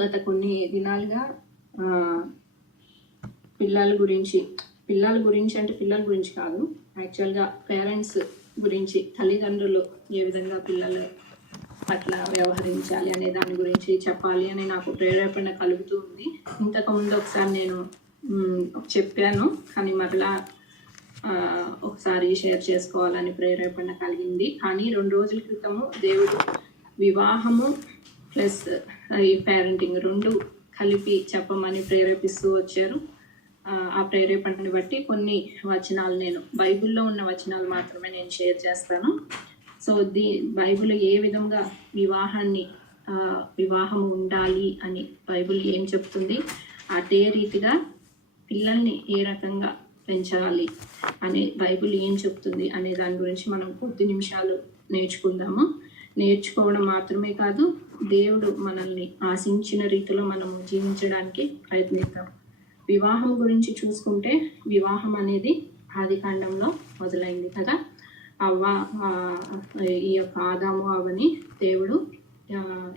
గత కొన్ని దినాలుగా పిల్లల గురించి అంటే పిల్లల గురించి కాదు, యాక్చువల్గా పేరెంట్స్ గురించి, తల్లిదండ్రులు ఏ విధంగా పిల్లల పట్ల వ్యవహరించాలి అనే దాని గురించి చెప్పాలి అని నాకు ప్రేరేపణ కలుగుతూ ఉంది. ఇంతకుముందు ఒకసారి నేను చెప్పాను, కానీ మరలా ఒకసారి షేర్ చేసుకోవాలని ప్రేరేపణ కలిగింది. కానీ 2 రోజుల క్రితము దేవుడు వివాహము ప్లస్ ఈ పేరెంటింగ్ 2 కలిపి చెప్పమని ప్రేరేపిస్తూ వచ్చారు. ఆ ప్రేరేపణని బట్టి కొన్ని వచనాలు, నేను బైబిల్లో ఉన్న వచనాలు మాత్రమే నేను షేర్ చేస్తాను. సో బైబిల్ ఏ విధంగా వివాహం ఉండాలి అని బైబిల్ ఏం చెప్తుంది, అదే రీతిగా పిల్లల్ని ఏ రకంగా పెంచాలి అనే బైబిల్ ఏం చెప్తుంది అనే దాని గురించి మనం కొద్ది నిమిషాలు నేర్చుకుందాము. నేర్చుకోవడం మాత్రమే కాదు, దేవుడు మనల్ని ఆశించిన రీతిలో మనము జీవించడానికి ప్రయత్నిద్దాం. వివాహం గురించి చూసుకుంటే, వివాహం అనేది ఆదికాండంలో మొదలైంది కదా. ఈ యొక్క ఆదాము అవ్వని దేవుడు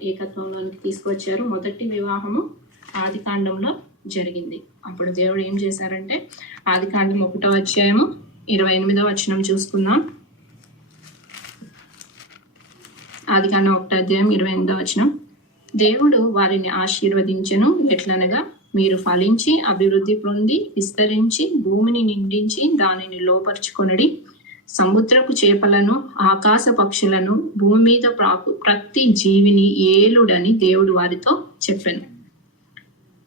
ఏకత్వంలోనికి తీసుకొచ్చారు. మొదటి వివాహము ఆదికాండంలో జరిగింది. అప్పుడు దేవుడు ఏం చేశారంటే, ఆదికాండం 1వ అధ్యాయము 28వ వచనం చూసుకుందాం. ఆదికాండం 1వ అధ్యాయం 28వ వచనం. దేవుడు వారిని ఆశీర్వదించెను, ఎట్లనగా మీరు ఫలించి అభివృద్ధి పొంది విస్తరించి భూమిని నిండించి దానిని లోపరుచుకొనడి, సముద్రపు చేపలను ఆకాశ పక్షులను భూమి మీద ప్రతి జీవిని ఏలుడని దేవుడు వారితో చెప్పాను.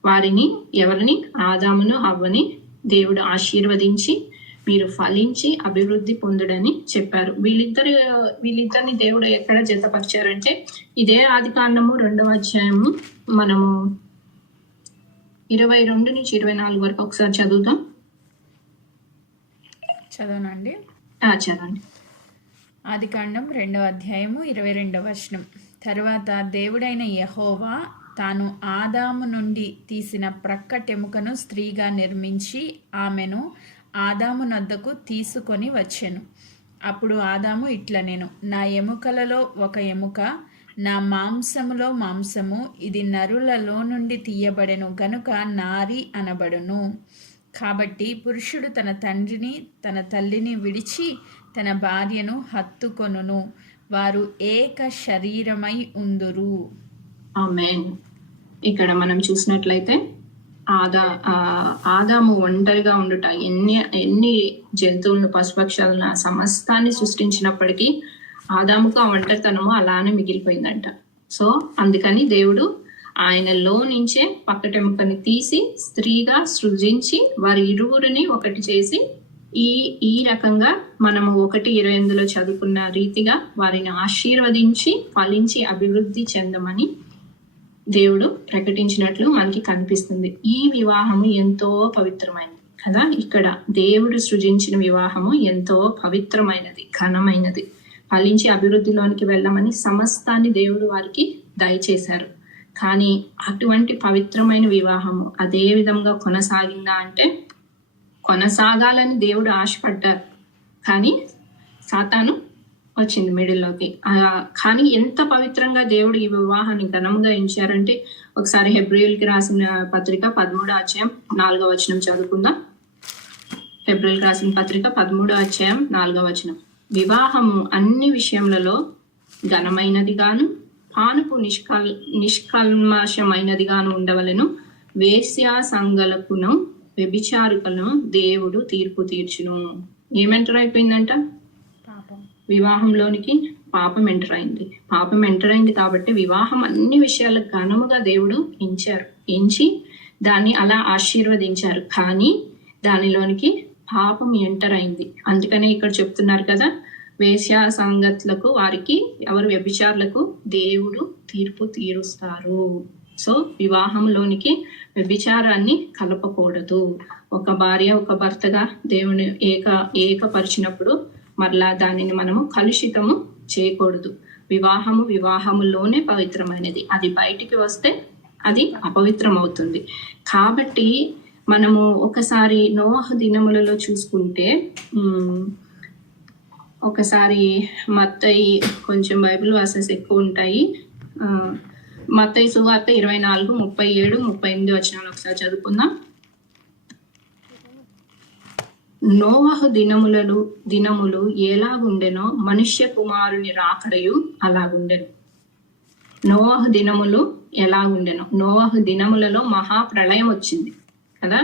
వారిని, ఎవరిని? ఆదామును హవ్వని దేవుడు ఆశీర్వదించి మీరు ఫలించి అభివృద్ధి పొందుడని చెప్పారు. వీళ్ళిద్దరిని దేవుడు ఎక్కడ జతపరిచారంటే, ఇదే ఆదికాండము 2వ అధ్యాయము మనము 22 నుంచి 24 వరకు ఒకసారి చదువుతాం. చదవనండి. చదవండి. ఆదికాండం 2వ అధ్యాయము 22వ వచనం. తరువాత దేవుడైన యెహోవా తాను ఆదాము నుండి తీసిన ప్రక్కటెముకను స్త్రీగా నిర్మించి ఆమెను ఆదాము నద్దకు తీసుకొని వచ్చెను. అప్పుడు ఆదాము ఇట్లనెను, నా ఎముకలలో ఒక ఎముక, నా మాంసములో మాంసము, ఇది నరులలో నుండి తీయబడెను గనుక నారి అనబడును. కాబట్టి పురుషుడు తన తండ్రిని తన తల్లిని విడిచి తన భార్యను హత్తుకొనును, వారు ఏక శరీరమై ఉందురు. ఆమేన్. ఇక్కడ మనం చూసినట్లయితే ఆదాము ఒంటరిగా ఉండుట, ఎన్ని జంతువులను పశుపక్షాలను సమస్తాన్ని సృష్టించినప్పటికీ ఆదాముకు ఆ ఒంటరితనము అలానే మిగిలిపోయిందంట. సో అందుకని దేవుడు ఆయనలో నుంచే పక్కటెముకని తీసి స్త్రీగా సృజించి వారి ఇరువురిని ఒకటి చేసి ఈ రకంగా మనము 1:28లో చదువుకున్న రీతిగా వారిని ఆశీర్వదించి ఫలించి అభివృద్ధి చెందమని దేవుడు ప్రకటించినట్లు మనకి కనిపిస్తుంది. ఈ వివాహము ఎంతో పవిత్రమైనది కదా. ఇక్కడ దేవుడు సృజించిన వివాహము ఎంతో పవిత్రమైనది, ఘనమైనది. ఫలించి అభివృద్ధిలోనికి వెళ్ళమని సమస్తాన్ని దేవుడు వారికి దయచేశారు. కానీ అటువంటి పవిత్రమైన వివాహము అదే విధంగా కొనసాగిందా అంటే, కొనసాగాలని దేవుడు ఆశపడ్డారు, కానీ సాతాను వచ్చింది మిడిల్లోకి. కానీ ఎంత పవిత్రంగా దేవుడు ఈ వివాహాన్ని ఘనంగా ఎంచారంటే, ఒకసారి హెబ్రీయులకి రాసిన పత్రిక 13వ అధ్యాయం 4వ వచనం చదువుకుందాం. హెబ్రీయులకి రాసిన పత్రిక 13వ అధ్యాయం 4వ వచనం. వివాహము అన్ని విషయములలో ఘనమైనది గాను పానుపు నిష్కల్మషమైనది గాను ఉండవలను. వేశ్యా సంగలకును వ్యభిచారులను దేవుడు తీర్పు తీర్చును. ఏం ఎంటర్ అయిపోయిందంట? వివాహంలోనికి పాపం ఎంటర్ అయింది. పాపం ఎంటర్ అయింది కాబట్టి వివాహం అన్ని విషయాలు ఘనముగా దేవుడు ఎంచి దాన్ని అలా ఆశీర్వదించారు. కానీ దానిలోనికి పాపం ఎంటర్ అయింది. అందుకనే ఇక్కడ చెప్తున్నారు కదా, వేశ్యా సంగతులకు వారికి, ఎవరు వ్యభిచారులకు దేవుడు తీర్పు తీరుస్తారు. సో వివాహంలోనికి వ్యభిచారాన్ని కలపకూడదు. ఒక భార్య ఒక భర్తగా దేవుని ఏకపరిచినప్పుడు మరలా దానిని మనము కలుషితము చేయకూడదు. వివాహములోనే పవిత్రమైనది, అది బయటికి వస్తే అది అపవిత్రం అవుతుంది. కాబట్టి మనము ఒకసారి నోహ దినములలో చూసుకుంటే, ఒకసారి మత్తయి కొంచెం బైబిల్ వర్సెస్ ఎక్కువ ఉంటాయి, మత్తయి సువార్త 24:37-38 వచనాలు ఒకసారి చదువుకుందాం. నోవహు దినములు ఎలాగుండెనో మనుష్య కుమారుని రాకడయు అలాగుండెను. నోవహు దినములు ఎలాగుండెనో, నోవహు దినములలో మహాప్రళయం వచ్చింది కదా.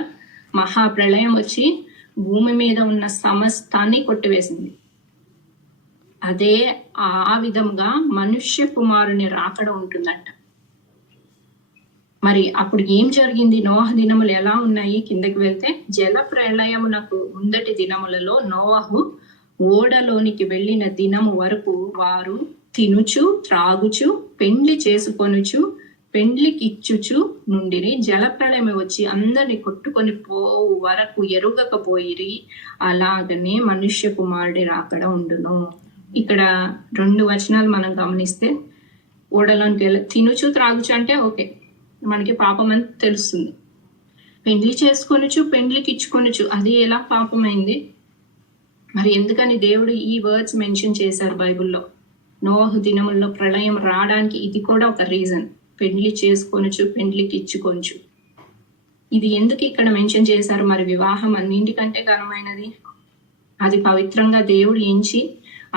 మహాప్రళయం వచ్చి భూమి మీద ఉన్న సమస్తాన్ని కొట్టివేసింది. అదే ఆ విధముగా మనుష్య కుమారుని రాకడ ఉంటుందంట. మరి అప్పుడు ఏం జరిగింది? నోవహు దినములు ఎలా ఉన్నాయి? కిందకి వెళ్తే, జల ప్రళయమునకు ముందటి దినములలో నోవహు ఓడలోనికి వెళ్ళిన దినము వరకు వారు తినుచు త్రాగుచు పెండ్లి చేసుకొనుచు పెండ్లికిచ్చుచు నుండిని. జల ప్రళయం వచ్చి అందరిని కొట్టుకొని పోవు వరకు ఎరుగకపోయిరి. అలాగనే మనుష్య కుమారుడి రాకడ ఉండును. ఇక్కడ 2 వచనాలు మనం గమనిస్తే, ఓడలోనికి వెళ్ళి తినుచు త్రాగుచు అంటే ఓకే, మనకి పాపం అని తెలుస్తుంది. పెండ్లి చేసుకొనుచు పెండ్లికి ఇచ్చుకొనుచు, అది ఎలా పాపమైంది? మరి ఎందుకని దేవుడు ఈ వర్డ్స్ మెన్షన్ చేశారు బైబిల్లో? నోవహు దినముల్లో ప్రళయం రావడానికి ఇది కూడా ఒక రీజన్. పెండ్లి చేసుకొనుచు పెండ్లికి ఇచ్చుకొనుచు, ఇది ఎందుకు ఇక్కడ మెన్షన్ చేశారు? మరి వివాహం అన్నింటికంటే ఘనమైనది, అది పవిత్రంగా దేవుడు ఎంచి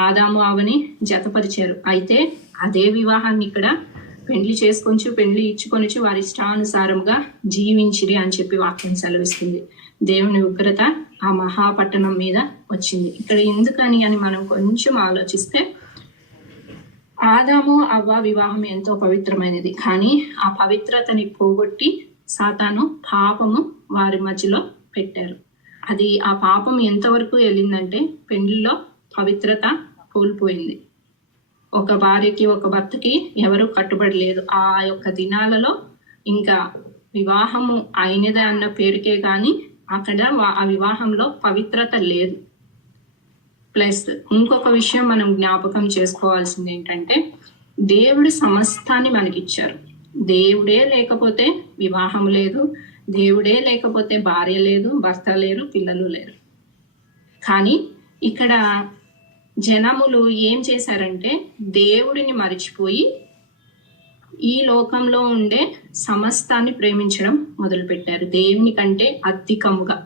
ఆదాము అవని జతపరిచారు. అయితే అదే వివాహాన్ని ఇక్కడ పెండ్లి చేసుకొనిచు పెండ్లి ఇచ్చుకొనిచు వారి ఇష్టానుసారంగా జీవించిరి అని చెప్పి వాక్యం సెలవిస్తుంది. దేవుని ఉగ్రత ఆ మహాపట్టణం మీద వచ్చింది. ఇక్కడ ఎందుకని అని మనం కొంచెం ఆలోచిస్తే, ఆదాము అవ్వ వివాహం ఎంతో పవిత్రమైనది, కానీ ఆ పవిత్రతని పోగొట్టి సాతాను పాపము వారి మధ్యలో పెట్టారు. అది ఆ పాపం ఎంతవరకు వెళ్ళిందంటే, పెండ్లిలో పవిత్రత కోల్పోయింది. ఒక భార్యకి ఒక భర్తకి ఎవరు కట్టుబడలేదు ఆ యొక్క దినాలలో. ఇంకా వివాహము అయినదే అన్న పేరుకే కానీ అక్కడ ఆ వివాహంలో పవిత్రత లేదు. ప్లస్ ఇంకొక విషయం మనం జ్ఞాపకం చేసుకోవాల్సింది ఏంటంటే, దేవుడు సమస్తాన్ని మనకిచ్చారు. దేవుడే లేకపోతే వివాహం లేదు, దేవుడే లేకపోతే భార్య లేదు, భర్త లేరు, పిల్లలు లేరు. కానీ ఇక్కడ జనములు ఏం చేశారంటే, దేవుడిని మరిచిపోయి ఈ లోకంలో ఉండే సమస్తాన్ని ప్రేమించడం మొదలుపెట్టారు. దేవుని కంటే అధికముగా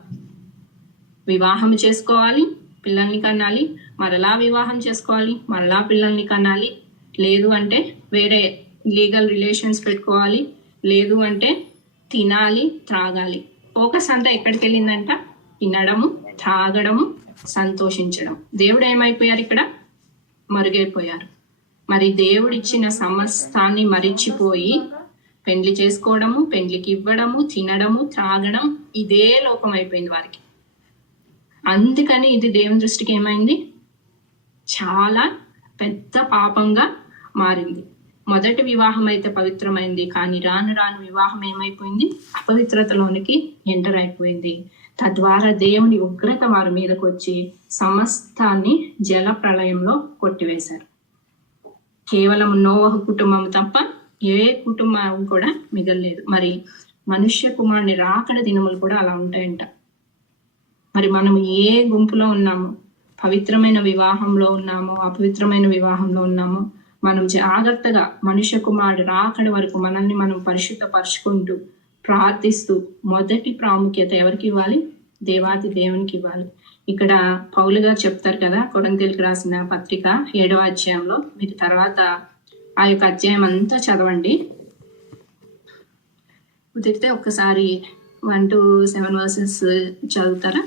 వివాహం చేసుకోవాలి, పిల్లల్ని కనాలి, మరలా వివాహం చేసుకోవాలి, మరలా పిల్లల్ని కనాలి, లేదు అంటే వేరే లీగల్ రిలేషన్స్ పెట్టుకోవాలి, లేదు అంటే తినాలి, త్రాగాలి. ఫోకస్ అంతా ఎక్కడికి వెళ్ళిందంట? తినడము, త్రాగడము, సంతోషించడం. దేవుడు ఏమైపోయారు? ఇక్కడ మరుగైపోయారు. మరి దేవుడిచ్చిన సమస్తాన్ని మరిచిపోయి పెండ్లి చేసుకోవడము, పెండ్లికి ఇవ్వడము, తినడము, త్రాగడం, ఇదే లోకం అయిపోయింది వారికి. అందుకని ఇది దేవుని దృష్టికి ఏమైంది? చాలా పెద్ద పాపంగా మారింది. మొదటి వివాహం అయితే పవిత్రమైంది, కానీ రాను రాను వివాహం ఏమైపోయింది? అపవిత్రతలోనికి ఎంటర్ అయిపోయింది. తద్వారా దేవుని ఉగ్రత వారి మీదకి వచ్చి సమస్తాన్ని జల ప్రళయంలో కొట్టివేశారు. కేవలం నోవహు కుటుంబం తప్ప ఏ కుటుంబం కూడా మిగలలేదు. మరి మనుష్య కుమారుని రాకడ దినములు కూడా అలా ఉంటాయంట. మరి మనం ఏ గుంపులో ఉన్నాము? పవిత్రమైన వివాహంలో ఉన్నాము, అపవిత్రమైన వివాహంలో ఉన్నాము? మనం జాగ్రత్తగా మనుష్య కుమారుడు రాకడ వరకు మనల్ని మనం పరిశుద్ధపరుచుకుంటూ ప్రార్థిస్తూ మొదటి ప్రాముఖ్యత ఎవరికి ఇవ్వాలి? దేవాతి దేవునికి ఇవ్వాలి. ఇక్కడ పౌలు గారు చెప్తారు కదా, కొరింథీయులకు రాసిన పత్రిక 7వ అధ్యాయంలో. మీరు తర్వాత ఆ యొక్క అధ్యాయం అంతా చదవండి. కుదిరితే ఒక్కసారి 1 to 7 వర్సెస్ చదువుతారా?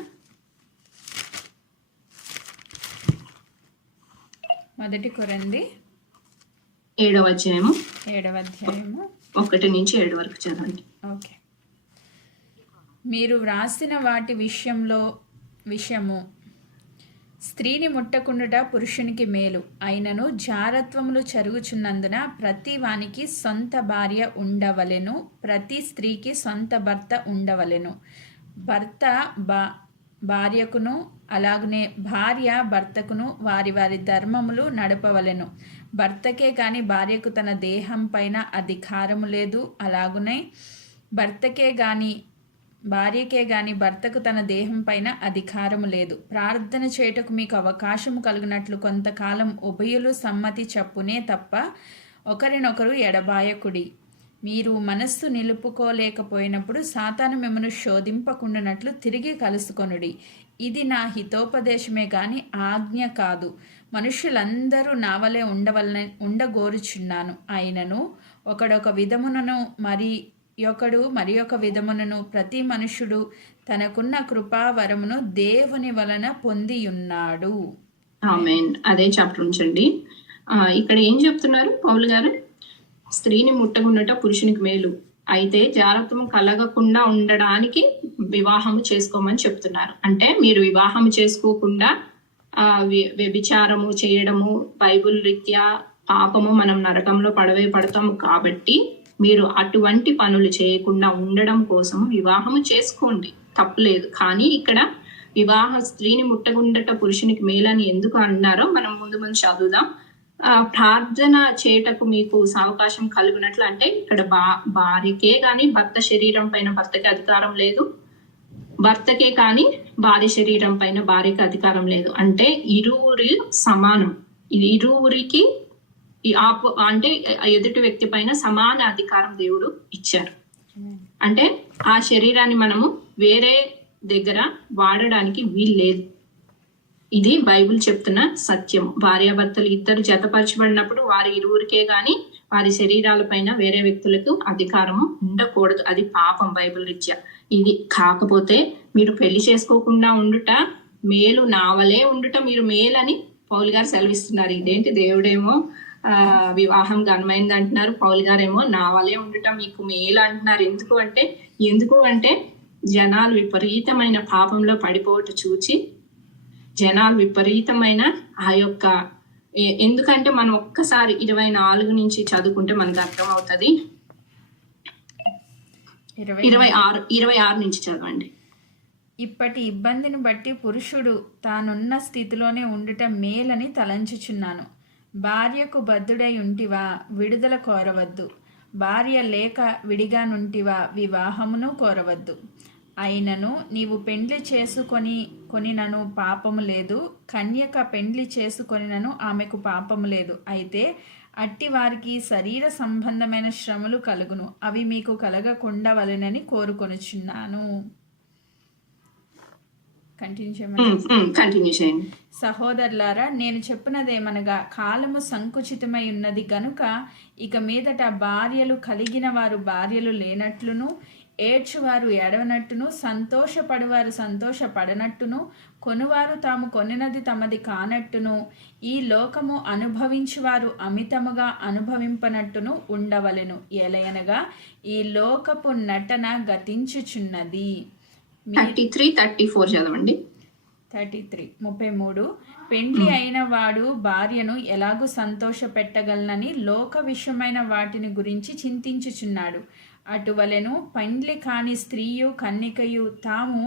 మొదటి కొరింథీ 7వ అధ్యాయము 1 నుంచి 7 వరకు చదవండి. ఓకే. మీరు వ్రాసిన వాటి విషయము స్త్రీని ముట్టకుండుట పురుషునికి మేలు. అయినను జారత్వములు జరుగుచున్నందున ప్రతి వానికి సొంత భార్య ఉండవలెను, ప్రతి స్త్రీకి సొంత భర్త ఉండవలెను. భర్త భార్యకును అలాగనే భార్య భర్తకును వారి వారి ధర్మములు నడపవలెను. భర్తకే గాని భార్యకు తన దేహం పైన అధికారము లేదు, అలాగునే భార్యకే గాని భర్తకు తన దేహం పైన అధికారము లేదు. ప్రార్థన చేయుటకు మీకు అవకాశం కలిగినట్లు కొంతకాలం ఉభయులు సమ్మతి చప్పునే తప్ప ఒకరినొకరు ఎడబాయకుడి. మీరు మనస్సు నిలుపుకోలేకపోయినప్పుడు సాతాను మిమ్మను శోధింపకుండానట్లు తిరిగి కలుసుకొనుడి. ఇది నా హితోపదేశమే గాని ఆజ్ఞ కాదు. మనుష్యులందరూ నా వలె ఉండగోరుచున్నాను. అయినను ఒకడొక విధమునను మరి ఒక విధమునను ప్రతి మనుష్యుడు తనకున్న కృపావరమును దేవుని వలన పొందియున్నాడు. ఆమేన్. అదే చాప్టర్ ఉంచండి. ఇక్కడ ఏం చెప్తున్నారు పౌలు గారు? స్త్రీని ముట్టకుండాట పురుషునికి మేలు, అయితే జారత్వము కలగకుండా ఉండడానికి వివాహము చేసుకోమని చెప్తున్నారు. అంటే మీరు వివాహం చేసుకోకుండా వ్యభిచారము చేయడము బైబిల్ రీత్యా పాపము, మనం నరకంలో పడతాము. కాబట్టి మీరు అటువంటి పనులు చేయకుండా ఉండడం కోసం వివాహము చేసుకోండి, తప్పులేదు. కానీ ఇక్కడ స్త్రీని ముట్టకుండట పురుషునికి మేలని ఎందుకు అన్నారో మనం ముందు చదువుదాం. ప్రార్థన చేయటకు మీకు అవకాశం కలిగినట్లు, అంటే ఇక్కడ భార్యకే కానీ భర్త శరీరం పైన భర్తకి అధికారం లేదు, భర్తకే కానీ భార్య శరీరం పైన భార్యకి అధికారం లేదు. అంటే ఇరువురి సమానం, ఇరువురికి అంటే ఎదుటి వ్యక్తి పైన సమాన అధికారం దేవుడు ఇచ్చారు. అంటే ఆ శరీరాన్ని మనము వేరే దగ్గర వాడడానికి వీల్లేదు. ఇది బైబిల్ చెప్తున్న సత్యం. భార్యాభర్తలు ఇద్దరు జతపరచబడినప్పుడు వారి ఇరువురికే గాని వారి శరీరాలపైన వేరే వ్యక్తులకు అధికారము ఉండకూడదు. అది పాపం బైబిల్ రీత్యా. ఇది కాకపోతే మీరు పెళ్లి చేసుకోకుండా ఉండుట మేలు, నావలే ఉండుట మీరు మేలని పౌలు గారు సెలవిస్తున్నారు. ఇదేంటి దేవుడేమో వివాహం ఘనమైంది అంటున్నారు, పౌలు గారేమో నావలే ఉండుట మీకు మేలు అంటున్నారు. ఎందుకు అంటే జనాలు విపరీతమైన పాపంలో పడిపోవట చూచి జనాలు విపరీతమైన ఆ యొక్క, ఎందుకంటే మనం ఒక్కసారి 24 నుంచి చదువుకుంటే మనకు అర్థం అవుతుంది. 26 నుంచి చదవండి. ఇప్పటి ఇబ్బందిని బట్టి పురుషుడు తానున్న స్థితిలోనే ఉండుట మేలని తలంచుచున్నాను. భార్యకు బద్ధుడై ఉంటివా, విడుదల కోరవద్దు. భార్య లేక విడిగా నుంటివా, వివాహమును కోరవద్దు. అయినను నీవు పెండ్లి కొనినను పాపము లేదు, కన్యక పెండ్లి చేసుకొనినను ఆమెకు పాపము లేదు. అయితే అట్టి వారికి శరీర సంబంధమైన శ్రమలు కలుగును, అవి మీకు కలగకుండా వలెనని కోరుకొనుచున్నాను. కంటిన్యూ చేయండి. సహోదరులారా, నేను చెప్పినదేమనగా కాలము సంకుచితమై ఉన్నది గనుక ఇక మీదట భార్యలు కలిగిన వారు భార్యలు లేనట్లును, ఏడ్చువారు ఏడవనట్టును, సంతోషపడువారు సంతోషపడనట్టును, కొనువారు తాము కొనినది తమది కానట్టును, ఈ లోకము అనుభవించువారు అమితముగా అనుభవింపనట్టును ఉండవలెను. ఎలయనగా ఈ లోకపు నటన గతించుచున్నది. 33 చదవండి. 33 పెండ్లి అయిన వాడు భార్యను ఎలాగూ సంతోష పెట్టగలనని లోక విషయమైన వాటిని గురించి చింతించుచున్నాడు. అటువలెను పెండ్లి కాని స్త్రీయు కన్నికయు తాము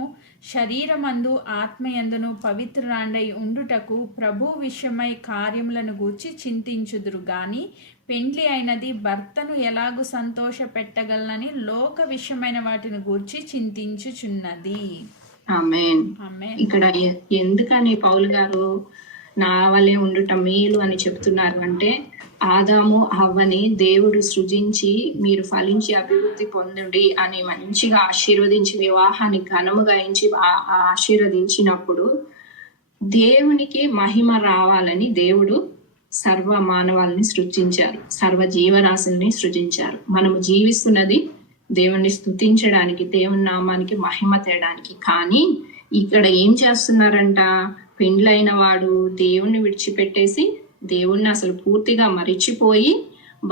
శరీరమందు ఆత్మయందును పవిత్రురాండై ఉండుటకు ప్రభు విషయమై కార్యములను గూర్చి చింతించుదురు గాని పెండ్లి అయినది భర్తను ఎలాగూ సంతోష పెట్టగలనని లోక విషయమైన వాటిని గూర్చి చింతించుచున్నది. ఆమేన్. ఇక్కడ ఎందుకని పౌలు గారు నా వలే ఉండుట మేలు అని చెప్తున్నారు అంటే, ఆదాము హవ్వని దేవుడు సృజించి మీరు ఫలించి అభివృద్ధి పొందండి అని మంచిగా ఆశీర్వదించి వివాహాన్ని ఘనముగా ఆశీర్వదించినప్పుడు దేవునికి మహిమ రావాలని దేవుడు సర్వ మానవాళిని సృష్టించారు, సర్వ జీవరాశుల్ని సృజించారు. మనము జీవిస్తున్నది దేవుణ్ణి స్తుతించడానికి, దేవుని నామానికి మహిమ తేయడానికి. కానీ ఇక్కడ ఏం చేస్తున్నారంట, పెండ్లైన వాడు దేవుణ్ణి విడిచిపెట్టేసి దేవుణ్ణి అసలు పూర్తిగా మరిచిపోయి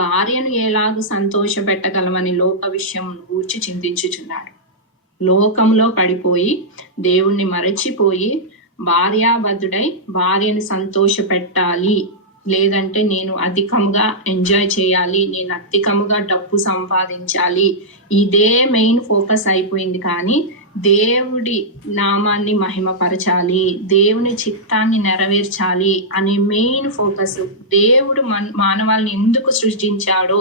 భార్యను ఎలాగూ సంతోష పెట్టగలమని లోక విషయం గూర్చి చింతించుచున్నాడు. లోకంలో పడిపోయి దేవుణ్ణి మరచిపోయి భార్యాబద్ధుడై భార్యను సంతోష పెట్టాలి, లేదంటే నేను అధికంగా ఎంజాయ్ చేయాలి, నేను అధికంగా డబ్బు సంపాదించాలి, ఇదే మెయిన్ ఫోకస్ అయిపోయింది. కానీ దేవుడి నామాన్ని మహిమపరచాలి, దేవుని చిత్తాన్ని నెరవేర్చాలి అనే మెయిన్ ఫోకస్. దేవుడు మానవాళిని ఎందుకు సృష్టించాడో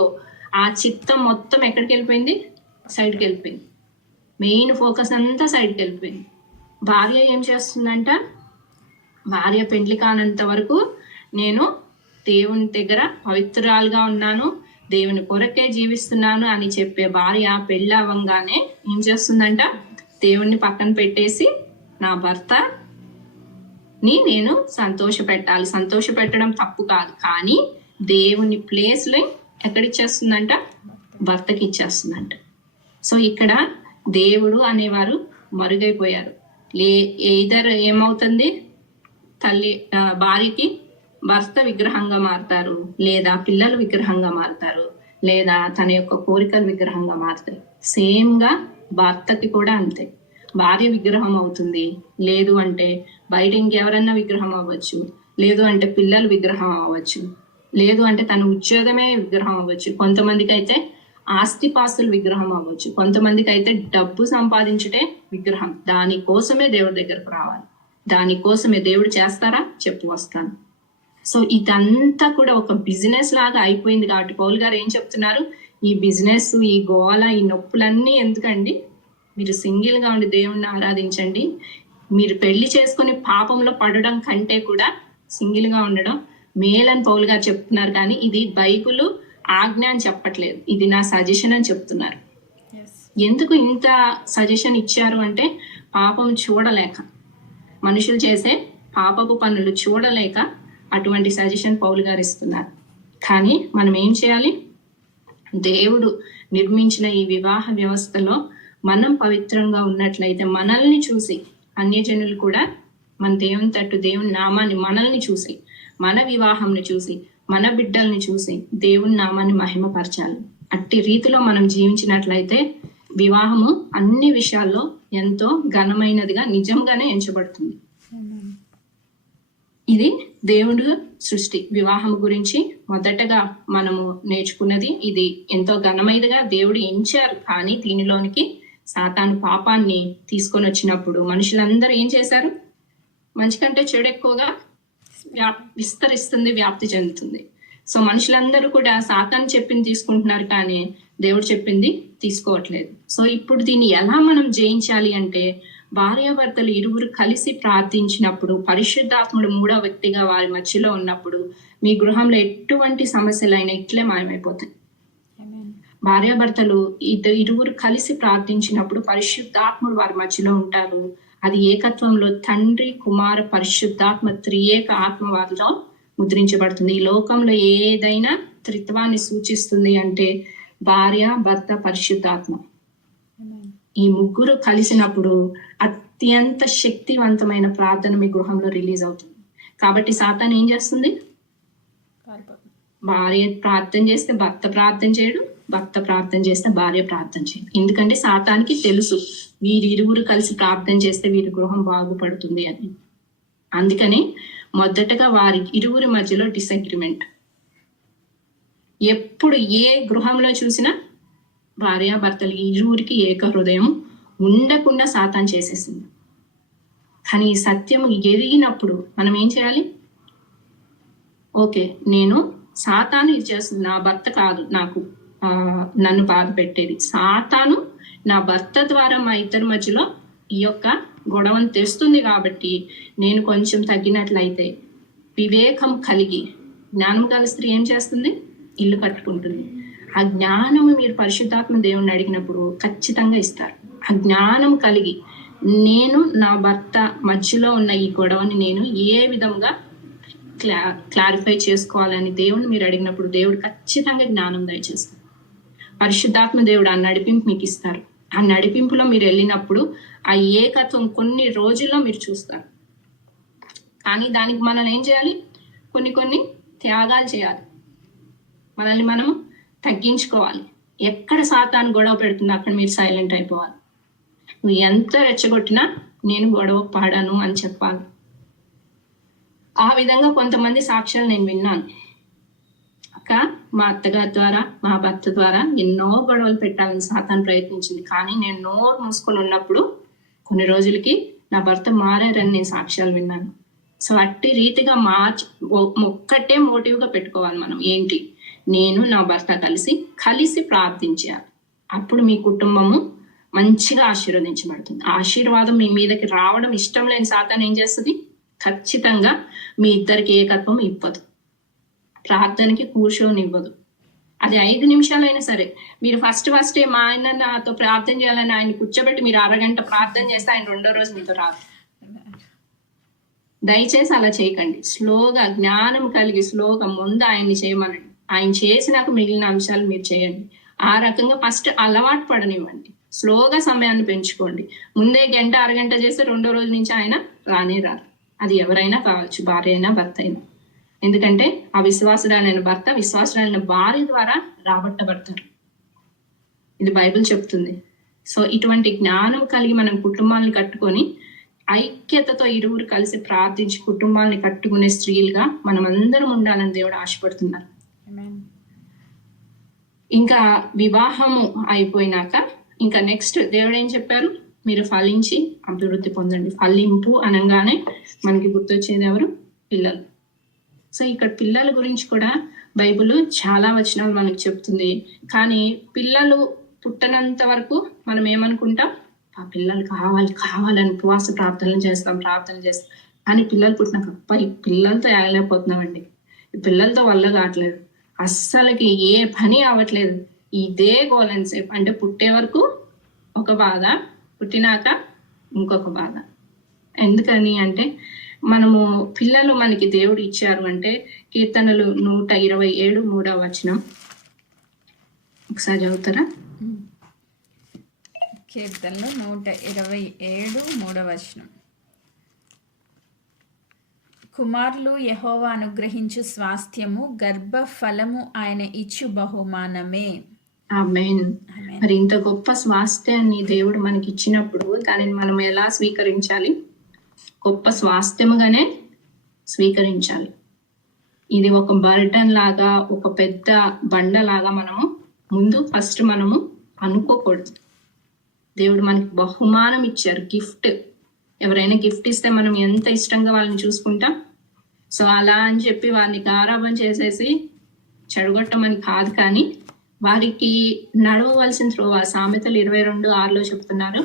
ఆ చిత్తం మొత్తం ఎక్కడికి వెళ్ళిపోయింది? సైడ్కి వెళ్ళిపోయింది. మెయిన్ ఫోకస్ అంతా సైడ్కి వెళ్ళిపోయింది. భార్య ఏం చేస్తుందంట, భార్య పెండ్లి కానంత వరకు నేను దేవుని దగ్గర పవిత్రాలుగా ఉన్నాను, దేవుని కొరకే జీవిస్తున్నాను అని చెప్పే భార్య పెళ్ళి అవ్వంగానే ఏం చేస్తుందంట? దేవుణ్ణి పక్కన పెట్టేసి నా భర్తని నేను సంతోష పెట్టడం తప్పు కాదు, కానీ దేవుని ప్లేస్లో ఎక్కడిచ్చేస్తుందంట? భర్తకి ఇచ్చేస్తుందంట. సో ఇక్కడ దేవుడు అనేవారు మరుగైపోయారు. ఎయిదర్ ఏమవుతుంది, భార్యకి భర్త విగ్రహంగా మారుతారు, లేదా పిల్లలు విగ్రహంగా మారుతారు, లేదా తన యొక్క కోరికలు విగ్రహంగా మారుతాయి. సేమ్ గా భర్తకి కూడా అంతే, భార్య విగ్రహం అవుతుంది, లేదు అంటే బయట ఇంకెవరన్నా విగ్రహం అవ్వచ్చు, లేదు అంటే పిల్లలు విగ్రహం అవ్వచ్చు, లేదు అంటే తన ఉద్యోగమే విగ్రహం అవ్వచ్చు, కొంతమందికి అయితే ఆస్తిపాస్తులు విగ్రహం అవ్వచ్చు, కొంతమందికి అయితే డబ్బు సంపాదించుటే విగ్రహం. దానికోసమే దేవుడి దగ్గరకు రావాలి, దానికోసమే దేవుడు చేస్తారా చెప్పు వస్తాను. సో ఇదంతా కూడా ఒక బిజినెస్ లాగా అయిపోయింది. కాబట్టి పౌలు గారు ఏం చెప్తున్నారు? ఈ బిజినెస్, ఈ గోల, ఈ నొప్పులన్నీ ఎందుకండి? మీరు సింగిల్ గా ఉండి దేవుణ్ణి ఆరాధించండి. మీరు పెళ్లి చేసుకుని పాపంలో పడడం కంటే కూడా సింగిల్ గా ఉండడం మేలని పౌలు గారు చెప్తున్నారు. కానీ ఇది బైబిల్ ఆజ్ఞ అని చెప్పట్లేదు, ఇది నా సజెషన్ అని చెప్తున్నారు. ఎందుకు ఇంత సజెషన్ ఇచ్చారు అంటే, పాపం చూడలేక, మనుషులు చేసే పాపపు పనులు చూడలేక అటువంటి సజెషన్ పౌలు గారు ఇస్తున్నారు. కానీ మనం ఏం చేయాలి? దేవుడు నిర్మించిన ఈ వివాహ వ్యవస్థలో మనం పవిత్రంగా ఉన్నట్లయితే మనల్ని చూసి అన్యజనులు కూడా మన దేవుని తట్టు, దేవుని నామాన్ని, మనల్ని చూసి, మన వివాహంని చూసి, మన బిడ్డల్ని చూసి దేవుని నామాన్ని మహిమపరచాలి. అట్టి రీతిలో మనం జీవించినట్లయితే వివాహము అన్ని విషయాల్లో ఎంతో ఘనమైనదిగా నిజంగానే ఎంచబడుతుంది. ఇది దేవుడు సృష్టి. వివాహం గురించి మొదటగా మనము నేర్చుకున్నది ఇది. ఎంతో ఘనమైనదిగా దేవుడు ఎంచారు. కానీ దీనిలోనికి సాతాను పాపాన్ని తీసుకొని వచ్చినప్పుడు మనుషులందరూ ఏం చేశారు? మంచి కంటే చెడు ఎక్కువగా విస్తరిస్తుంది, వ్యాప్తి చెందుతుంది. సో మనుషులందరూ కూడా సాతాను చెప్పింది తీసుకుంటున్నారు, కానీ దేవుడు చెప్పింది తీసుకోవట్లేదు. సో ఇప్పుడు దీన్ని ఎలా మనం జయించాలి అంటే, భార్యాభర్తలు ఇరువురు కలిసి ప్రార్థించినప్పుడు, పరిశుద్ధాత్ముడు మూడో వ్యక్తిగా వారి మధ్యలో ఉన్నప్పుడు మీ గృహంలో ఎటువంటి సమస్యలైనా ఇట్లే మాయమైపోతాయి. భార్యాభర్తలు ఇరువురు కలిసి ప్రార్థించినప్పుడు పరిశుద్ధాత్ముడు వారి మధ్యలో ఉంటారు. అది ఏకత్వంలో తండ్రి, కుమార, పరిశుద్ధాత్మ త్రియేక ఆత్మ వారిలో ముద్రించబడుతుంది. ఈ లోకంలో ఏదైనా త్రిత్వాన్ని సూచిస్తుంది అంటే భార్య, భర్త, పరిశుద్ధాత్మ, ఈ ముగ్గురు కలిసినప్పుడు అత్యంత శక్తివంతమైన ప్రార్థన మీ గృహంలో రిలీజ్ అవుతుంది. కాబట్టి సాతాను ఏం చేస్తుంది? భార్య ప్రార్థన చేస్తే భర్త ప్రార్థన చేయడు, భర్త ప్రార్థన చేస్తే భార్య ప్రార్థన చేయదు. ఎందుకంటే సాతానికి తెలుసు వీరిరువురు కలిసి ప్రార్థన చేస్తే వీరి గృహం బాగుపడుతుంది అని. అందుకని మొదటగా వారి ఇరువురి మధ్యలో డిసగ్రిమెంట్. ఎప్పుడు ఏ గృహంలో చూసినా భార్యాభర్తలు ఇరువురికి ఏక హృదయం ఉండకుండా సాతాను చేసేసింది. కానీ ఈ సత్యం ఎరిగినప్పుడు మనం ఏం చేయాలి? ఓకే, నేను సాతాను ఇది చేస్తుంది, నా భర్త కాదు నన్ను బాధ పెట్టేది, సాతాను నా భర్త ద్వారా మా ఇద్దరి మధ్యలో ఈ యొక్క గొడవను తెస్తుంది. కాబట్టి నేను కొంచెం తగ్గినట్లయితే, వివేకం కలిగి, జ్ఞానం గల స్త్రీ ఏం చేస్తుంది? ఇల్లు కట్టుకుంటుంది. ఆ జ్ఞానము మీరు పరిశుద్ధాత్మ దేవుణ్ణి అడిగినప్పుడు ఖచ్చితంగా ఇస్తారు. ఆ జ్ఞానం కలిగి నేను నా భర్త మధ్యలో ఉన్న ఈ గొడవని నేను ఏ విధంగా క్లారిఫై చేసుకోవాలని దేవుణ్ణి మీరు అడిగినప్పుడు దేవుడు ఖచ్చితంగా జ్ఞానం దయచేస్తారు. పరిశుద్ధాత్మ దేవుడు ఆ నడిపింపు మీకు ఇస్తారు. ఆ నడిపింపులో మీరు వెళ్ళినప్పుడు ఆ ఏకత్వం కొన్ని రోజుల్లో మీరు చూస్తారు. కానీ దానికి మనం ఏం చేయాలి? కొన్ని త్యాగాలు చేయాలి. మనల్ని మనం తగ్గించుకోవాలి. ఎక్కడ సాతాను గొడవ పెడుతుందో అక్కడ మీరు సైలెంట్ అయిపోవాలి. నువ్వు ఎంత రెచ్చగొట్టినా నేను గొడవ పాడాను అని చెప్పాలి. ఆ విధంగా కొంతమంది సాక్ష్యాలు నేను విన్నాను. మా అత్తగారి ద్వారా, మా భర్త ద్వారా ఎన్నో గొడవలు పెట్టాలని సాతాను ప్రయత్నించింది. కానీ నేను నోరు మూసుకొని ఉన్నప్పుడు కొన్ని రోజులకి నా భర్త మారారని నేను సాక్ష్యాలు విన్నాను. సో అట్టి రీతిగా ఒక్కటే మోటివ్గా పెట్టుకోవాలి మనం. ఏంటి? నేను నా భర్త కలిసి ప్రార్థించాలి. అప్పుడు మీ కుటుంబము మంచిగా ఆశీర్వదించబడుతుంది. ఆశీర్వాదం మీ మీదకి రావడం ఇష్టం లేని సాతాను ఏం చేస్తుంది? ఖచ్చితంగా మీ ఇద్దరికి ఏకత్వం ఇవ్వదు, ప్రార్థనకి కూర్చొనివ్వదు. అది 5 నిమిషాలైనా సరే. మీరు ఫస్ట్ మా ఆయన నాతో ప్రార్థన చేయాలని ఆయన కూర్చోబెట్టి మీరు అరగంట ప్రార్థన చేస్తే ఆయన రెండో రోజు మీతో రాదు. దయచేసి అలా చేయకండి. స్లోగా జ్ఞానం కలిగి స్లోగా ముందు ఆయన్ని చేయమనండి. ఆయన చేసినాక మిగిలిన అంశాలు మీరు చేయండి. ఆ రకంగా ఫస్ట్ అలవాటు పడనివ్వండి. స్లోగా సమయాన్ని పెంచుకోండి. ముందే గంట అరగంట చేస్తే రెండో రోజు నుంచి ఆయన రానే రారు. అది ఎవరైనా కావచ్చు, భార్య అయినా భర్త అయినా. ఎందుకంటే ఆ విశ్వాసురాలైన భర్త విశ్వాసురాలైన భార్య ద్వారా రాబట్టబడతారు. ఇది బైబిల్ చెప్తుంది. సో ఇటువంటి జ్ఞానం కలిగి మనం కుటుంబాలను కట్టుకొని ఐక్యతతో ఇరువురు కలిసి ప్రార్థించి కుటుంబాన్ని కట్టుకునే స్త్రీలుగా మనం అందరం ఉండాలని దేవుడు ఆశపడుతున్నారు. ఇంకా వివాహము అయిపోయినాక ఇంకా నెక్స్ట్ దేవుడు ఏం చెప్పారు? మీరు ఫలించి అభివృద్ధి పొందండి. ఫలింపు అనగానే మనకి గుర్తొచ్చేది ఎవరు? పిల్లలు. సో ఇక్కడ పిల్లల గురించి కూడా బైబిల్ చాలా వచనాలు మనకు చెప్తుంది. కానీ పిల్లలు పుట్టనంత వరకు మనం ఏమనుకుంటాం? ఆ పిల్లలు కావాలని ఉపవాస ప్రార్థనలు చేస్తాం. కానీ పిల్లలు పుట్టినాక ఈ పిల్లలతో ఏగలేకపోతున్నామండి, ఈ పిల్లలతో వల్ల కావట్లేదు, అస్సలకి ఏ పని అవ్వట్లేదు, ఇదే గోలెన్ సేపు. అంటే పుట్టే వరకు ఒక బాధ, పుట్టినాక ఇంకొక బాధ. ఎందుకని అంటే మనము పిల్లలు మనకి దేవుడు ఇచ్చారు అంటే కీర్తనలు 127 3వ వచనం ఒకసారి చదువుతారా? కీర్తనలు 127 3వ వచనం. కుమారులు యెహోవా అనుగ్రహించు స్వాస్థ్యము, గర్భ ఫలము ఆయన ఇచ్చు బహుమానమే. ఆమేన్. మరి ఇంత గొప్ప స్వాస్థ్యాన్ని దేవుడు మనకి ఇచ్చినప్పుడు దానిని మనం ఎలా స్వీకరించాలి? గొప్ప స్వాస్థ్యముగానే స్వీకరించాలి. ఇది ఒక బర్డన్ లాగా, ఒక పెద్ద బండలాగా మనము ఫస్ట్ మనము అనుకోకూడదు. దేవుడు మనకి బహుమానం ఇచ్చారు, గిఫ్ట్. ఎవరైనా గిఫ్ట్ ఇస్తే మనం ఎంత ఇష్టంగా వాళ్ళని చూసుకుంటాం. సో అలా అని చెప్పి వారిని గారాబం చేసేసి చెడగొట్టమని కాదు, కానీ వారికి నడవవలసిన త్రోవ, సామెతలు 22:6 చెప్తున్నారు,